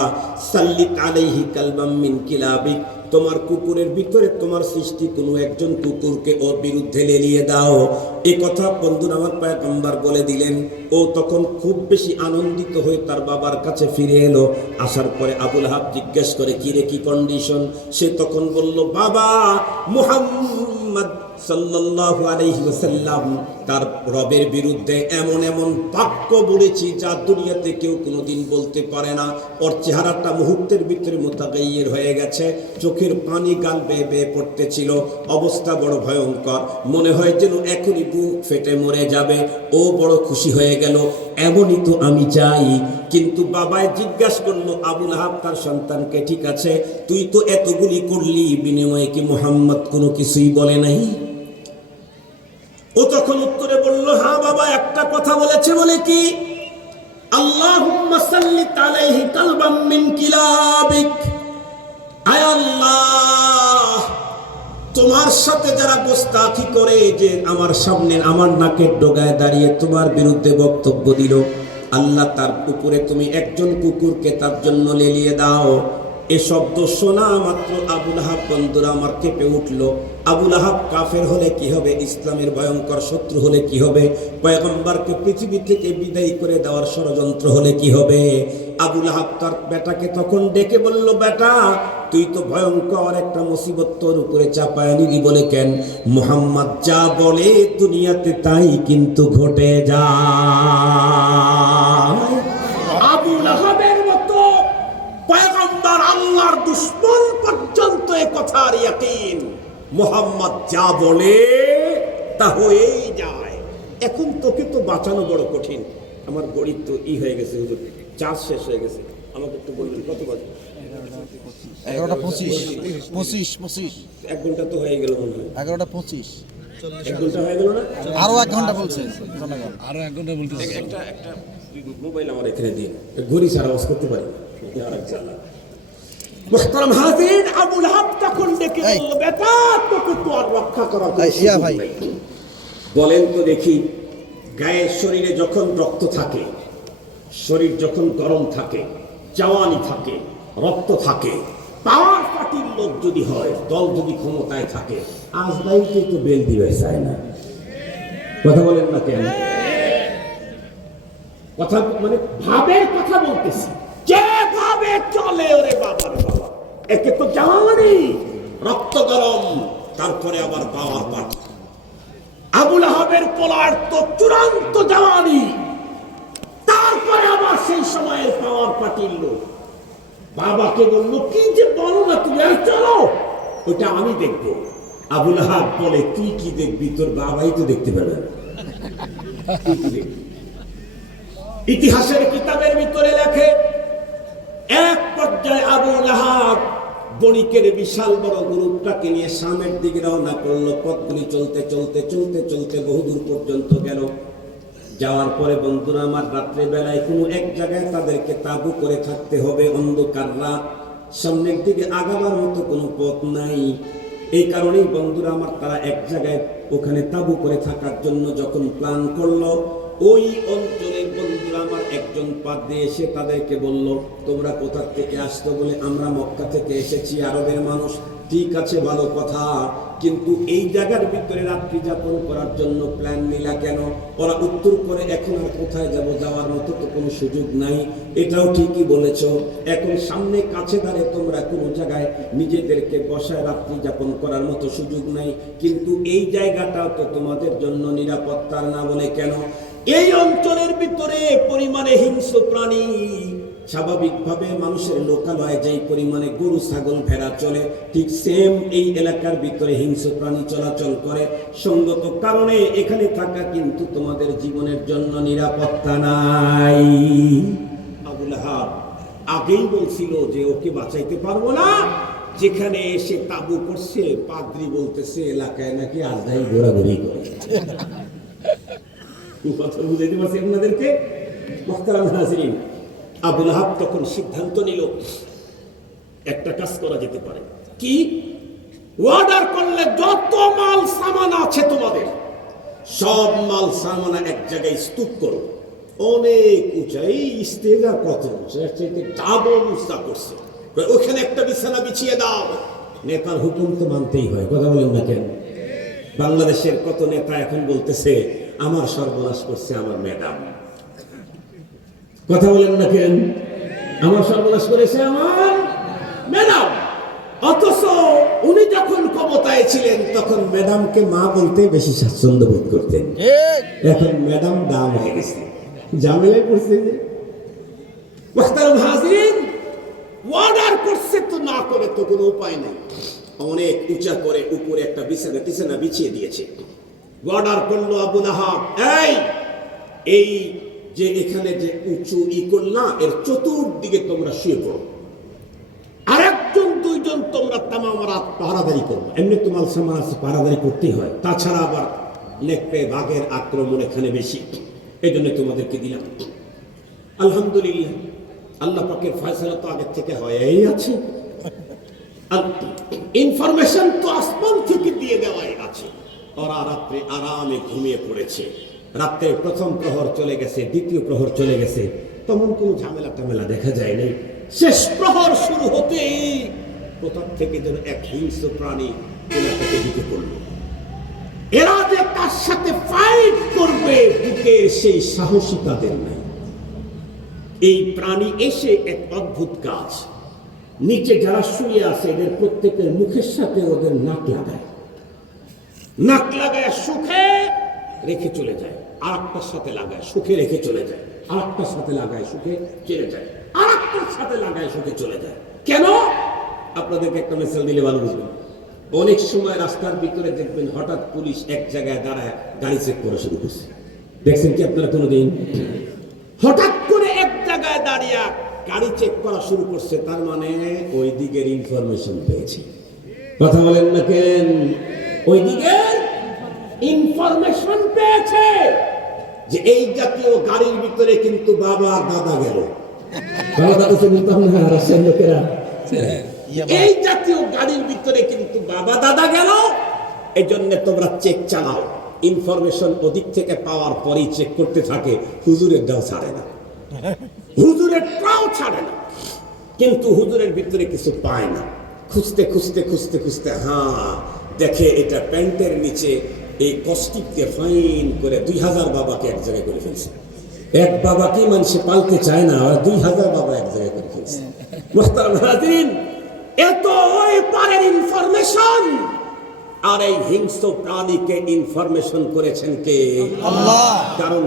সাল্লিত আলাইহি কালবাম মিন কিলাবিক, তোমার কুকুরের ভিতরে তোমার সৃষ্টি কোনো একজন কুকুরকে ওর বিরুদ্ধে লেলিয়ে দাও। এ কথা বন্ধুরা আমার পয়গম্বর বলে দিলেন। ও তখন খুব বেশি আনন্দিত হয়ে তার বাবার কাছে ফিরে এলো। আসার পরে আবু লাহাব জিজ্ঞেস করে, কি রে, কি কন্ডিশন? সে তখন বলল, বাবা, মুহাম্মদ সাল্লাল্লাহু আলাইহি ওয়াসাল্লাম তার রবের বিরুদ্ধে এমন এমন বাক্য বলেছি যা দুনিয়াতে কেউ কোনোদিন বলতে পারে না। ওর চেহারাটা মুহূর্তের ভিতরে মুতাগায়্যির হয়ে গেছে, চোখের পানি গাল বেয়ে বেয়ে পড়তেছিল, অবস্থা বড় ভয়ঙ্কর, মনে হয় যেন এখনই বুক ফেটে মরে যাবে। ও বড় খুশি হয়ে গেল, এমনই তো আমি চাই। কিন্তু বাবায় জিজ্ঞাসা করলো, আবু লাহাব তার সন্তানকে, ঠিক আছে, তুই তো এতগুলি করলি, বিনিময়ে কি মুহাম্মদ কোনো কিছুই বলে নাই? ও তখন উত্তরে বলল, হ্যাঁ বাবা, একটা কথা বলেছে। বলে কি? আল্লাহুম্মা সাল্লিত আলাইহি কালবাম মিন কিলাবিক, আয় আল্লাহ, তোমার সাথে যারা গোস্তাখি করে, যে আমার সামনে আমার নাকের ডগায় দাঁড়িয়ে তোমার বিরুদ্ধে বক্তব্য দিল, আল্লাহ তার উপরে তুমি একজন কুকুরকে তার জন্য লেলিয়ে দাও। এ শব্দ শোনা মাত্র আবু লাহাব, বন্ধুরা আমার, কেঁপে উঠল। আবু লাহাব কাফের হলে কি হবে, ইসলামের ভয়ঙ্কর শত্রু হলে কি হবে, পয়গম্বরকে পৃথিবী থেকে বিদায় করে দেওয়ার ষড়যন্ত্র হলে কি হবে? আবু লাহাব তার বেটাকে তখন ডেকে বলল, বেটা, তুই তো ভয়ঙ্কর একটা মুসিবত তোর উপরে চাপায় নিলি। বলে কেন? মুহাম্মদ যা বলে দুনিয়াতে তাই কিন্তু ঘটে যায়। আবু লাহাবের মতো পয়গম্বর, আল্লাহর দুশমন পর্যন্ত এ কথার ইয়াকিন, মুহাম্মদ যা বলে তা হয়েই যায়। এখন তোকে তো বাঁচানো বড় কঠিন। আমার গড়ির তো হয়ে গেছে, হুজুর, চার্জ শেষ হয়ে গেছে। আমাকে একটু বলবেন কত বাজে? 11:25 1 ঘন্টা তো হয়ে গেল মনে হয়। 11:25 1 ঘন্টা হয়ে গেল না? আরো 1 ঘন্টা বলছেন, আরো 1 ঘন্টা বলতে একটা মোবাইল আমার এখানে দিন, ঘড়ি ছাড়া ওয়াজ করতে পারি। মুহতারাম হাজির, আবু লাহাব তখন ডেকে বলল, বেটা, তোকে তো আর রক্ষা করার কোনো সুযোগ ভাই নেই। বলেন তো দেখি, গায়ের শরীরে যখন রক্ত থাকে, শরীর যখন গরম থাকে, জওয়ানি থাকে, রক্ত থাকে, পাওয়ার পার্টির লোক যদি হয়, দল যদি ক্ষমতায় থাকে, আজরাইলকে তো বেল দিবে চায় না। কথা বলেন না কেন? কথা মানে ভাবের কথা বলতেছি। যেভাবে চলে ওরে বাবার বাবা, একে তো জানি রক্ত গরম, তারপরে আবার পাওয়ার পার্টি। আবুল আহাবের পোলার তো চূড়ান্ত জাওয়ানি, তারপরে আবার সেই সময়ের পাওয়ার পার্টির লোক বাবাকে বলল, কি যে বলো না তুমি, আর চলো ওটা আমি দেখবো। আবুল আহাব বলে, তুই কি দেখবি, তোর বাবাই তো দেখতে পাবে না। ইতিহাসের কিতাবের ভিতরে লেখে, এক পর্যায়ে আবুল আহাব বণিকের বিশাল বড় গ্রুপটাকে নিয়ে সামনের দিকে রওনা করলো। পথগুলি চলতে চলতে চলতে চলতে বহুদূর পর্যন্ত গেল। যাওয়ার পরে বন্ধুরা আমার, রাত্রে বেলায় কোনো এক জায়গায় তাদেরকে তাঁবু করে থাকতে হবে, অন্ধকার রাত, সামনের দিকে আগাবার মতো কোনো পথ নাই। এই কারণেই বন্ধুরা আমার, তারা এক জায়গায় ওখানে তাঁবু করে থাকার জন্য যখন প্ল্যান করলো, ওই অঞ্চলের বন্ধুরা আমার একজন পাদ্রী এসে তাদেরকে বলল, তোমরা কোথা থেকে আসতো? বলে, আমরা মক্কা থেকে এসেছি, আরবের মানুষ। ঠিক আছে, ভালো কথা, কিন্তু এই জায়গার ভিতরে রাত্রি যাপন করার জন্য প্ল্যান নিলা কেন? ওরা উত্তর করে, এখন আর কোথায় যাব, যাওয়ার মতো তো কোনো সুযোগ নাই। এটাও ঠিকই বলেছ, এখন সামনে কাছে দাঁড়িয়ে তোমরা কোনো জায়গায় নিজেদেরকে বসায় রাত্রি যাপন করার মতো সুযোগ নাই, কিন্তু এই জায়গাটাও তো তোমাদের জন্য নিরাপত্তার না। বলে, কেন? এই অঞ্চলের ভিতরে পরিমাণে হিংস্র প্রাণী, স্বাভাবিকভাবে মানুষের লোকালয়ে যেই পরিমাণে গরু ছাগল ভেড়া চলে, ঠিক সেম এই এলাকার ভিতরে হিংস্র প্রাণী চলাচল করে। সঙ্গত কারণে এখানে থাকা কিন্তু তোমাদের জীবনের জন্য নিরাপত্তা নাই। আবুল আহাব আগেই বলছিল যে ওকে বাঁচাইতে পারবো না। যেখানে এসে তাবু করছে, পাদ্রী বলতেছে এলাকায় নাকি আজদাই ঘোরাঘুরি করে। কথা বুঝাইতে পারছি আপনাদেরকে? মুহতারাম হাজিরিন, আবুল আহাব তখন সিদ্ধান্ত নিল, একটা কাজ করা যেতে পারে। কি? অর্ডার করলে যত মাল সামান আছে তোমাদের, সব মাল সামানা এক জায়গায় স্তূপ করো। অনেক উঁচা, এই স্টেজা কত উঁচা, ডাবল উঁচা করছে, ওখানে একটা বিছানা বিছিয়ে দাও। নেতার হুকুম তো মানতেই হয়, কথা বলেন না কেন? বাংলাদেশের কত নেতা এখন বলতেছে, আমার সর্বনাশ করছে আমার ম্যাডাম। কথা বলেন না কেন? আমার সর্বনাশ করেছে আমার ম্যাডাম। অথচ উনি যখন ক্ষমতায় ছিলেন তখন ম্যাডামকে মা বলতে বেশি স্বাচ্ছন্দ্য বোধ করতেন। এখন ম্যাডাম দাম হয়ে গেছে, ঝামেলায় পড়ছে। মুহতারাম হাজিরিন, অর্ডার করছে তো, না করে তো কোনো উপায় নেই। অনেক উঁচা করে উপরে একটা বিছানা বিছিয়ে দিয়েছে। অর্ডার করলো আবুল আহাব, এই যে এখানে যে উঁচু করলাম, এর চতুর্দিকে তোমরা শুয়ে পড়ো, আর একজন দুইজন তোমরা তামাম রাত পাহারাদারি করবো। এমনি তোমার সামান আছে, পাহারাদারি করতেই হয়, তাছাড়া আবার নেকড়ে বাঘের আক্রমণ এখানে বেশি, এই জন্য তোমাদেরকে দিলাম। আলহামদুলিল্লাহ, আল্লাহ পাকের ফয়সালা তো আগের থেকে হয়েই আছে। ইনফরমেশন তো আসমান থেকে দিয়ে দেওয়াই আছে। ওরা রাত্রে আরামে ঘুমিয়ে পড়েছে। রাত্রের প্রথম প্রহর চলে গেছে, দ্বিতীয় প্রহর চলে গেছে, তেমন কোনো ঝামেলা টামেলা দেখা যায় নাই। শেষ প্রহর শুরু হতেই কোথা থেকে যেন এক হিংস্র প্রাণী এলাকাতে ঢুকে পড়ল। এরা যে তার সাথে ফাইট করবে, বুকের সেই সাহসী তাদের নাই। এই প্রাণী এসে এক অদ্ভুত কাজ, নিচে যারা শুয়ে আছে এদের প্রত্যেকের মুখের সাথে ওদের নাক লাগায় সুখে রেখে চলে যায়, আর একটার সাথে লাগায় সুখে রেখে চলে যায়, আর একটার সাথে লাগায় সুখে চলে যায়, আর একটার সাথে লাগায় সুখে চলে যায়। কেন? আপনাদেরকে একটা মেসেজ দিলে ভালো বুঝবেন। অনেক সময় রাস্তার ভিতরে দেখবেন হঠাৎ পুলিশ এক জায়গায় দাঁড়ায় গাড়ি চেক করা শুরু করছে। দেখছেন কি আপনারা কোনোদিন? হঠাৎ করে এক জায়গায় দাঁড়িয়ে গাড়ি চেক করা শুরু করছে, তার মানে ওই দিকের ইনফরমেশন পেয়েছে। কথা বলেন না কেন? ওই দিকের ইনফরমেশন পেয়েছে যে এই জাতীয় গাড়ির ভিতরে কিন্তু বাবা দাদা গেল। এই জাতীয় গাড়ির ভিতরে কিন্তু বাবা দাদা গেল, এই জন্য তোমরা চেক চালাও। ইনফরমেশন ওদিক থেকে পাওয়ার পরেই চেক করতে থাকে। হুজুরের দাও ছাড়ে না, হুজুরের টাও ছাড়ে না, কিন্তু হুজুরের ভিতরে কিছু পায় না। খুঁজতে খুঁজতে খুঁজতে খুঁজতে দেখে এটা প্যান্টের নিচে এই কস্টিককে ফাইন করে 2000 বাবাকে এক জায়গায় করে ফেলছে। এক বাবাকে মানুষে পালতে চায় না, আর 2000 বাবা এক জায়গায় করে বলছে। মুহতারাম হাজিরিন, এত ওই পারের ইনফরমেশন, আর এই হিংস্র প্রাণীকে ইনফরমেশন করেছেন কে? আল্লাহ। কারণ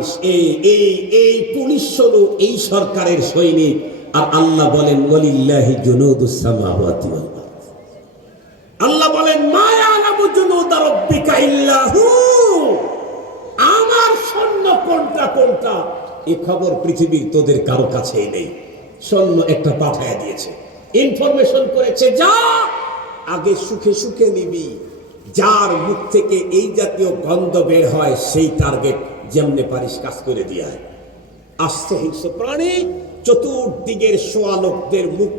এই পুলিশ হলো এই সরকারের সৈনিক, আর আল্লাহ বলেন ওয়ালিল্লাহি জুনুদুস সামাওয়াতি ওয়াল আরদ। আল্লাহ বলেন মা ইয়ালামু জুনুদা রাব্বিকা ইল্লা হু। আমার সৈন্য কোনটা কোনটা এই খবর পৃথিবীর তোদের কারো কাছেই নেই। সৈন্য একটা পাঠায় দিয়েছে, ইনফরমেশন করেছে, যা আগে সুখে সুখে নিবি, যার মুখ থেকে এই জাতীয় গন্ধ বের হয় সেই টার্গেট যেমনে পারিস কাজ করে দিয়া। আসছে হিংস্র প্রাণী, চতুর্দিকের সোয়ালোকদের মুখ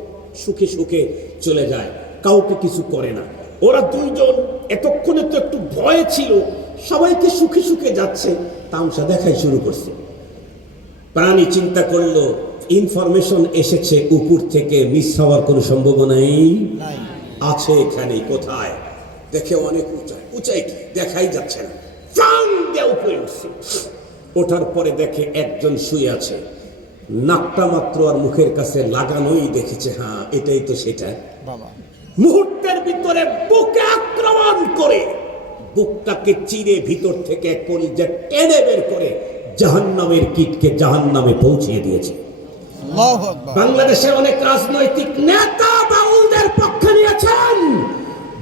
সুখে সুখে চলে যায়, কাউকে কিছু করে না। ওরা দুইজন এতক্ষণে তো একটু ভয়ে ছিল, সবাইকে সুখে সুখে যাচ্ছে, তামসা দেখাই শুরু করছে। প্রাণী চিন্তা করলো ইনফরমেশন এসেছে উপর থেকে, মিস হওয়ার কোনো সম্ভাবনাই আছে এখানে কোথায়? দেখে অনেক উঁচাই, উঁচাই কি দেখাই যাচ্ছে না, প্রাণ দিয়ে উপরে উঠছে। ওঠার পরে দেখে একজন শুয়ে আছে, নাকটা মাত্র আর মুখের কাছে লাগানোই দেখেছে, হ্যাঁ এটাই তো সেটা। বাবা, মুহূর্তের ভিতরে বুকে আক্রমণ করে বুকটাকে চিরে ভিতর থেকে কলিজা টেনে বের করে জাহান্নামের কীটকে জাহান্নামে পৌঁছিয়ে দিয়েছে। আল্লাহু আকবার। বাংলাদেশে অনেক রাজনৈতিক নেতা বাউলদের পক্ষে নিয়েছেন,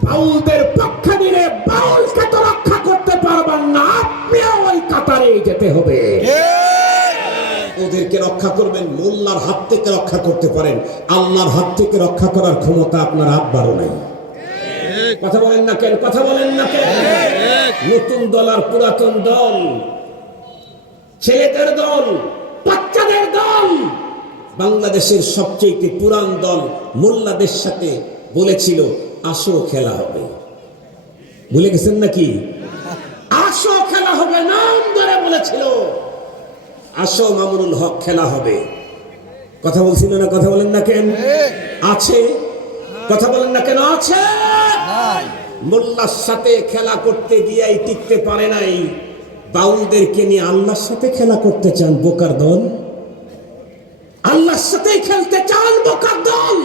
বাউলদের পক্ষে নিলে বাউলকে তো রক্ষা করতে পারবেন না, আপনিও ওই কাতারে যেতে হবে। ওদেরকে রক্ষা করবেন, মোল্লার হাত থেকে রক্ষা করতে পারেন, আল্লাহর হাত থেকে রক্ষা করার ক্ষমতা আপনার আব্বারও নাই। কথা বলেন না কেন? কথা বলেন না কেন? নতুন দল আর পুরাতন দল, ছেলেদের দল, বাচ্চাদের দল, বাংলাদেশের সবচেয়ে পুরান দল মোল্লাদের সাথে বলেছিল আসো খেলা হবে। ভুলে গেছেন নাকি? আসো খেলা হবে, নাম ধরে বলেছিল আসো মামুনুল হক খেলা হবে। কথা বলছিল না? কথা বলেন না কেন? আছে। কথা বলেন না কেন? আছে। মোল্লার সাথে খেলা করতে গিয়েই টিকতে পারে নাই, বাউলদেরকে নিয়ে আল্লাহর সাথে খেলা করতে চান বোকার দল, আল্লাহর সাথে খেলতে চান বোকার দল।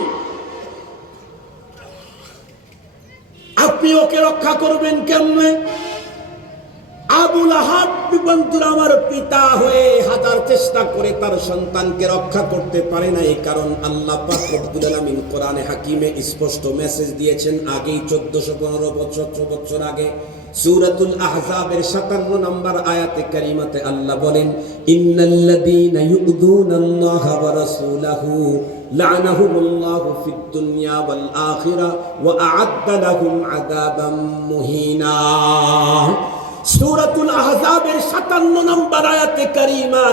আপনি ওকে রক্ষা করবেন কেমনে? আবুল আহাব বন্ধুরা আমার পিতা হয়ে হাজার চেষ্টা করে তার সন্তানকে রক্ষা করতে পারে না, এই কারণ আল্লাহ পাক রব্বুল আলামিন কোরআনে হাকিমে স্পষ্ট মেসেজ দিয়েছেন আগেই 1415 বছর আগে সূরাতুল আহজাবের 57 নম্বর আয়াতে কারিমাতে আল্লাহ বলেন ইন্নাল্লাযীনা ইউযুনাল্লাহা ওয়া রাসূলাহু লা'নাহুমুল্লাহু ফিদ দুনিয়া ওয়াল আখিরা ওয়া আ'আদ্দা লাহুম আযাবাম মুহিনা। সূরাতুল আহজাবের 57 নম্বর আয়াতে কারিমা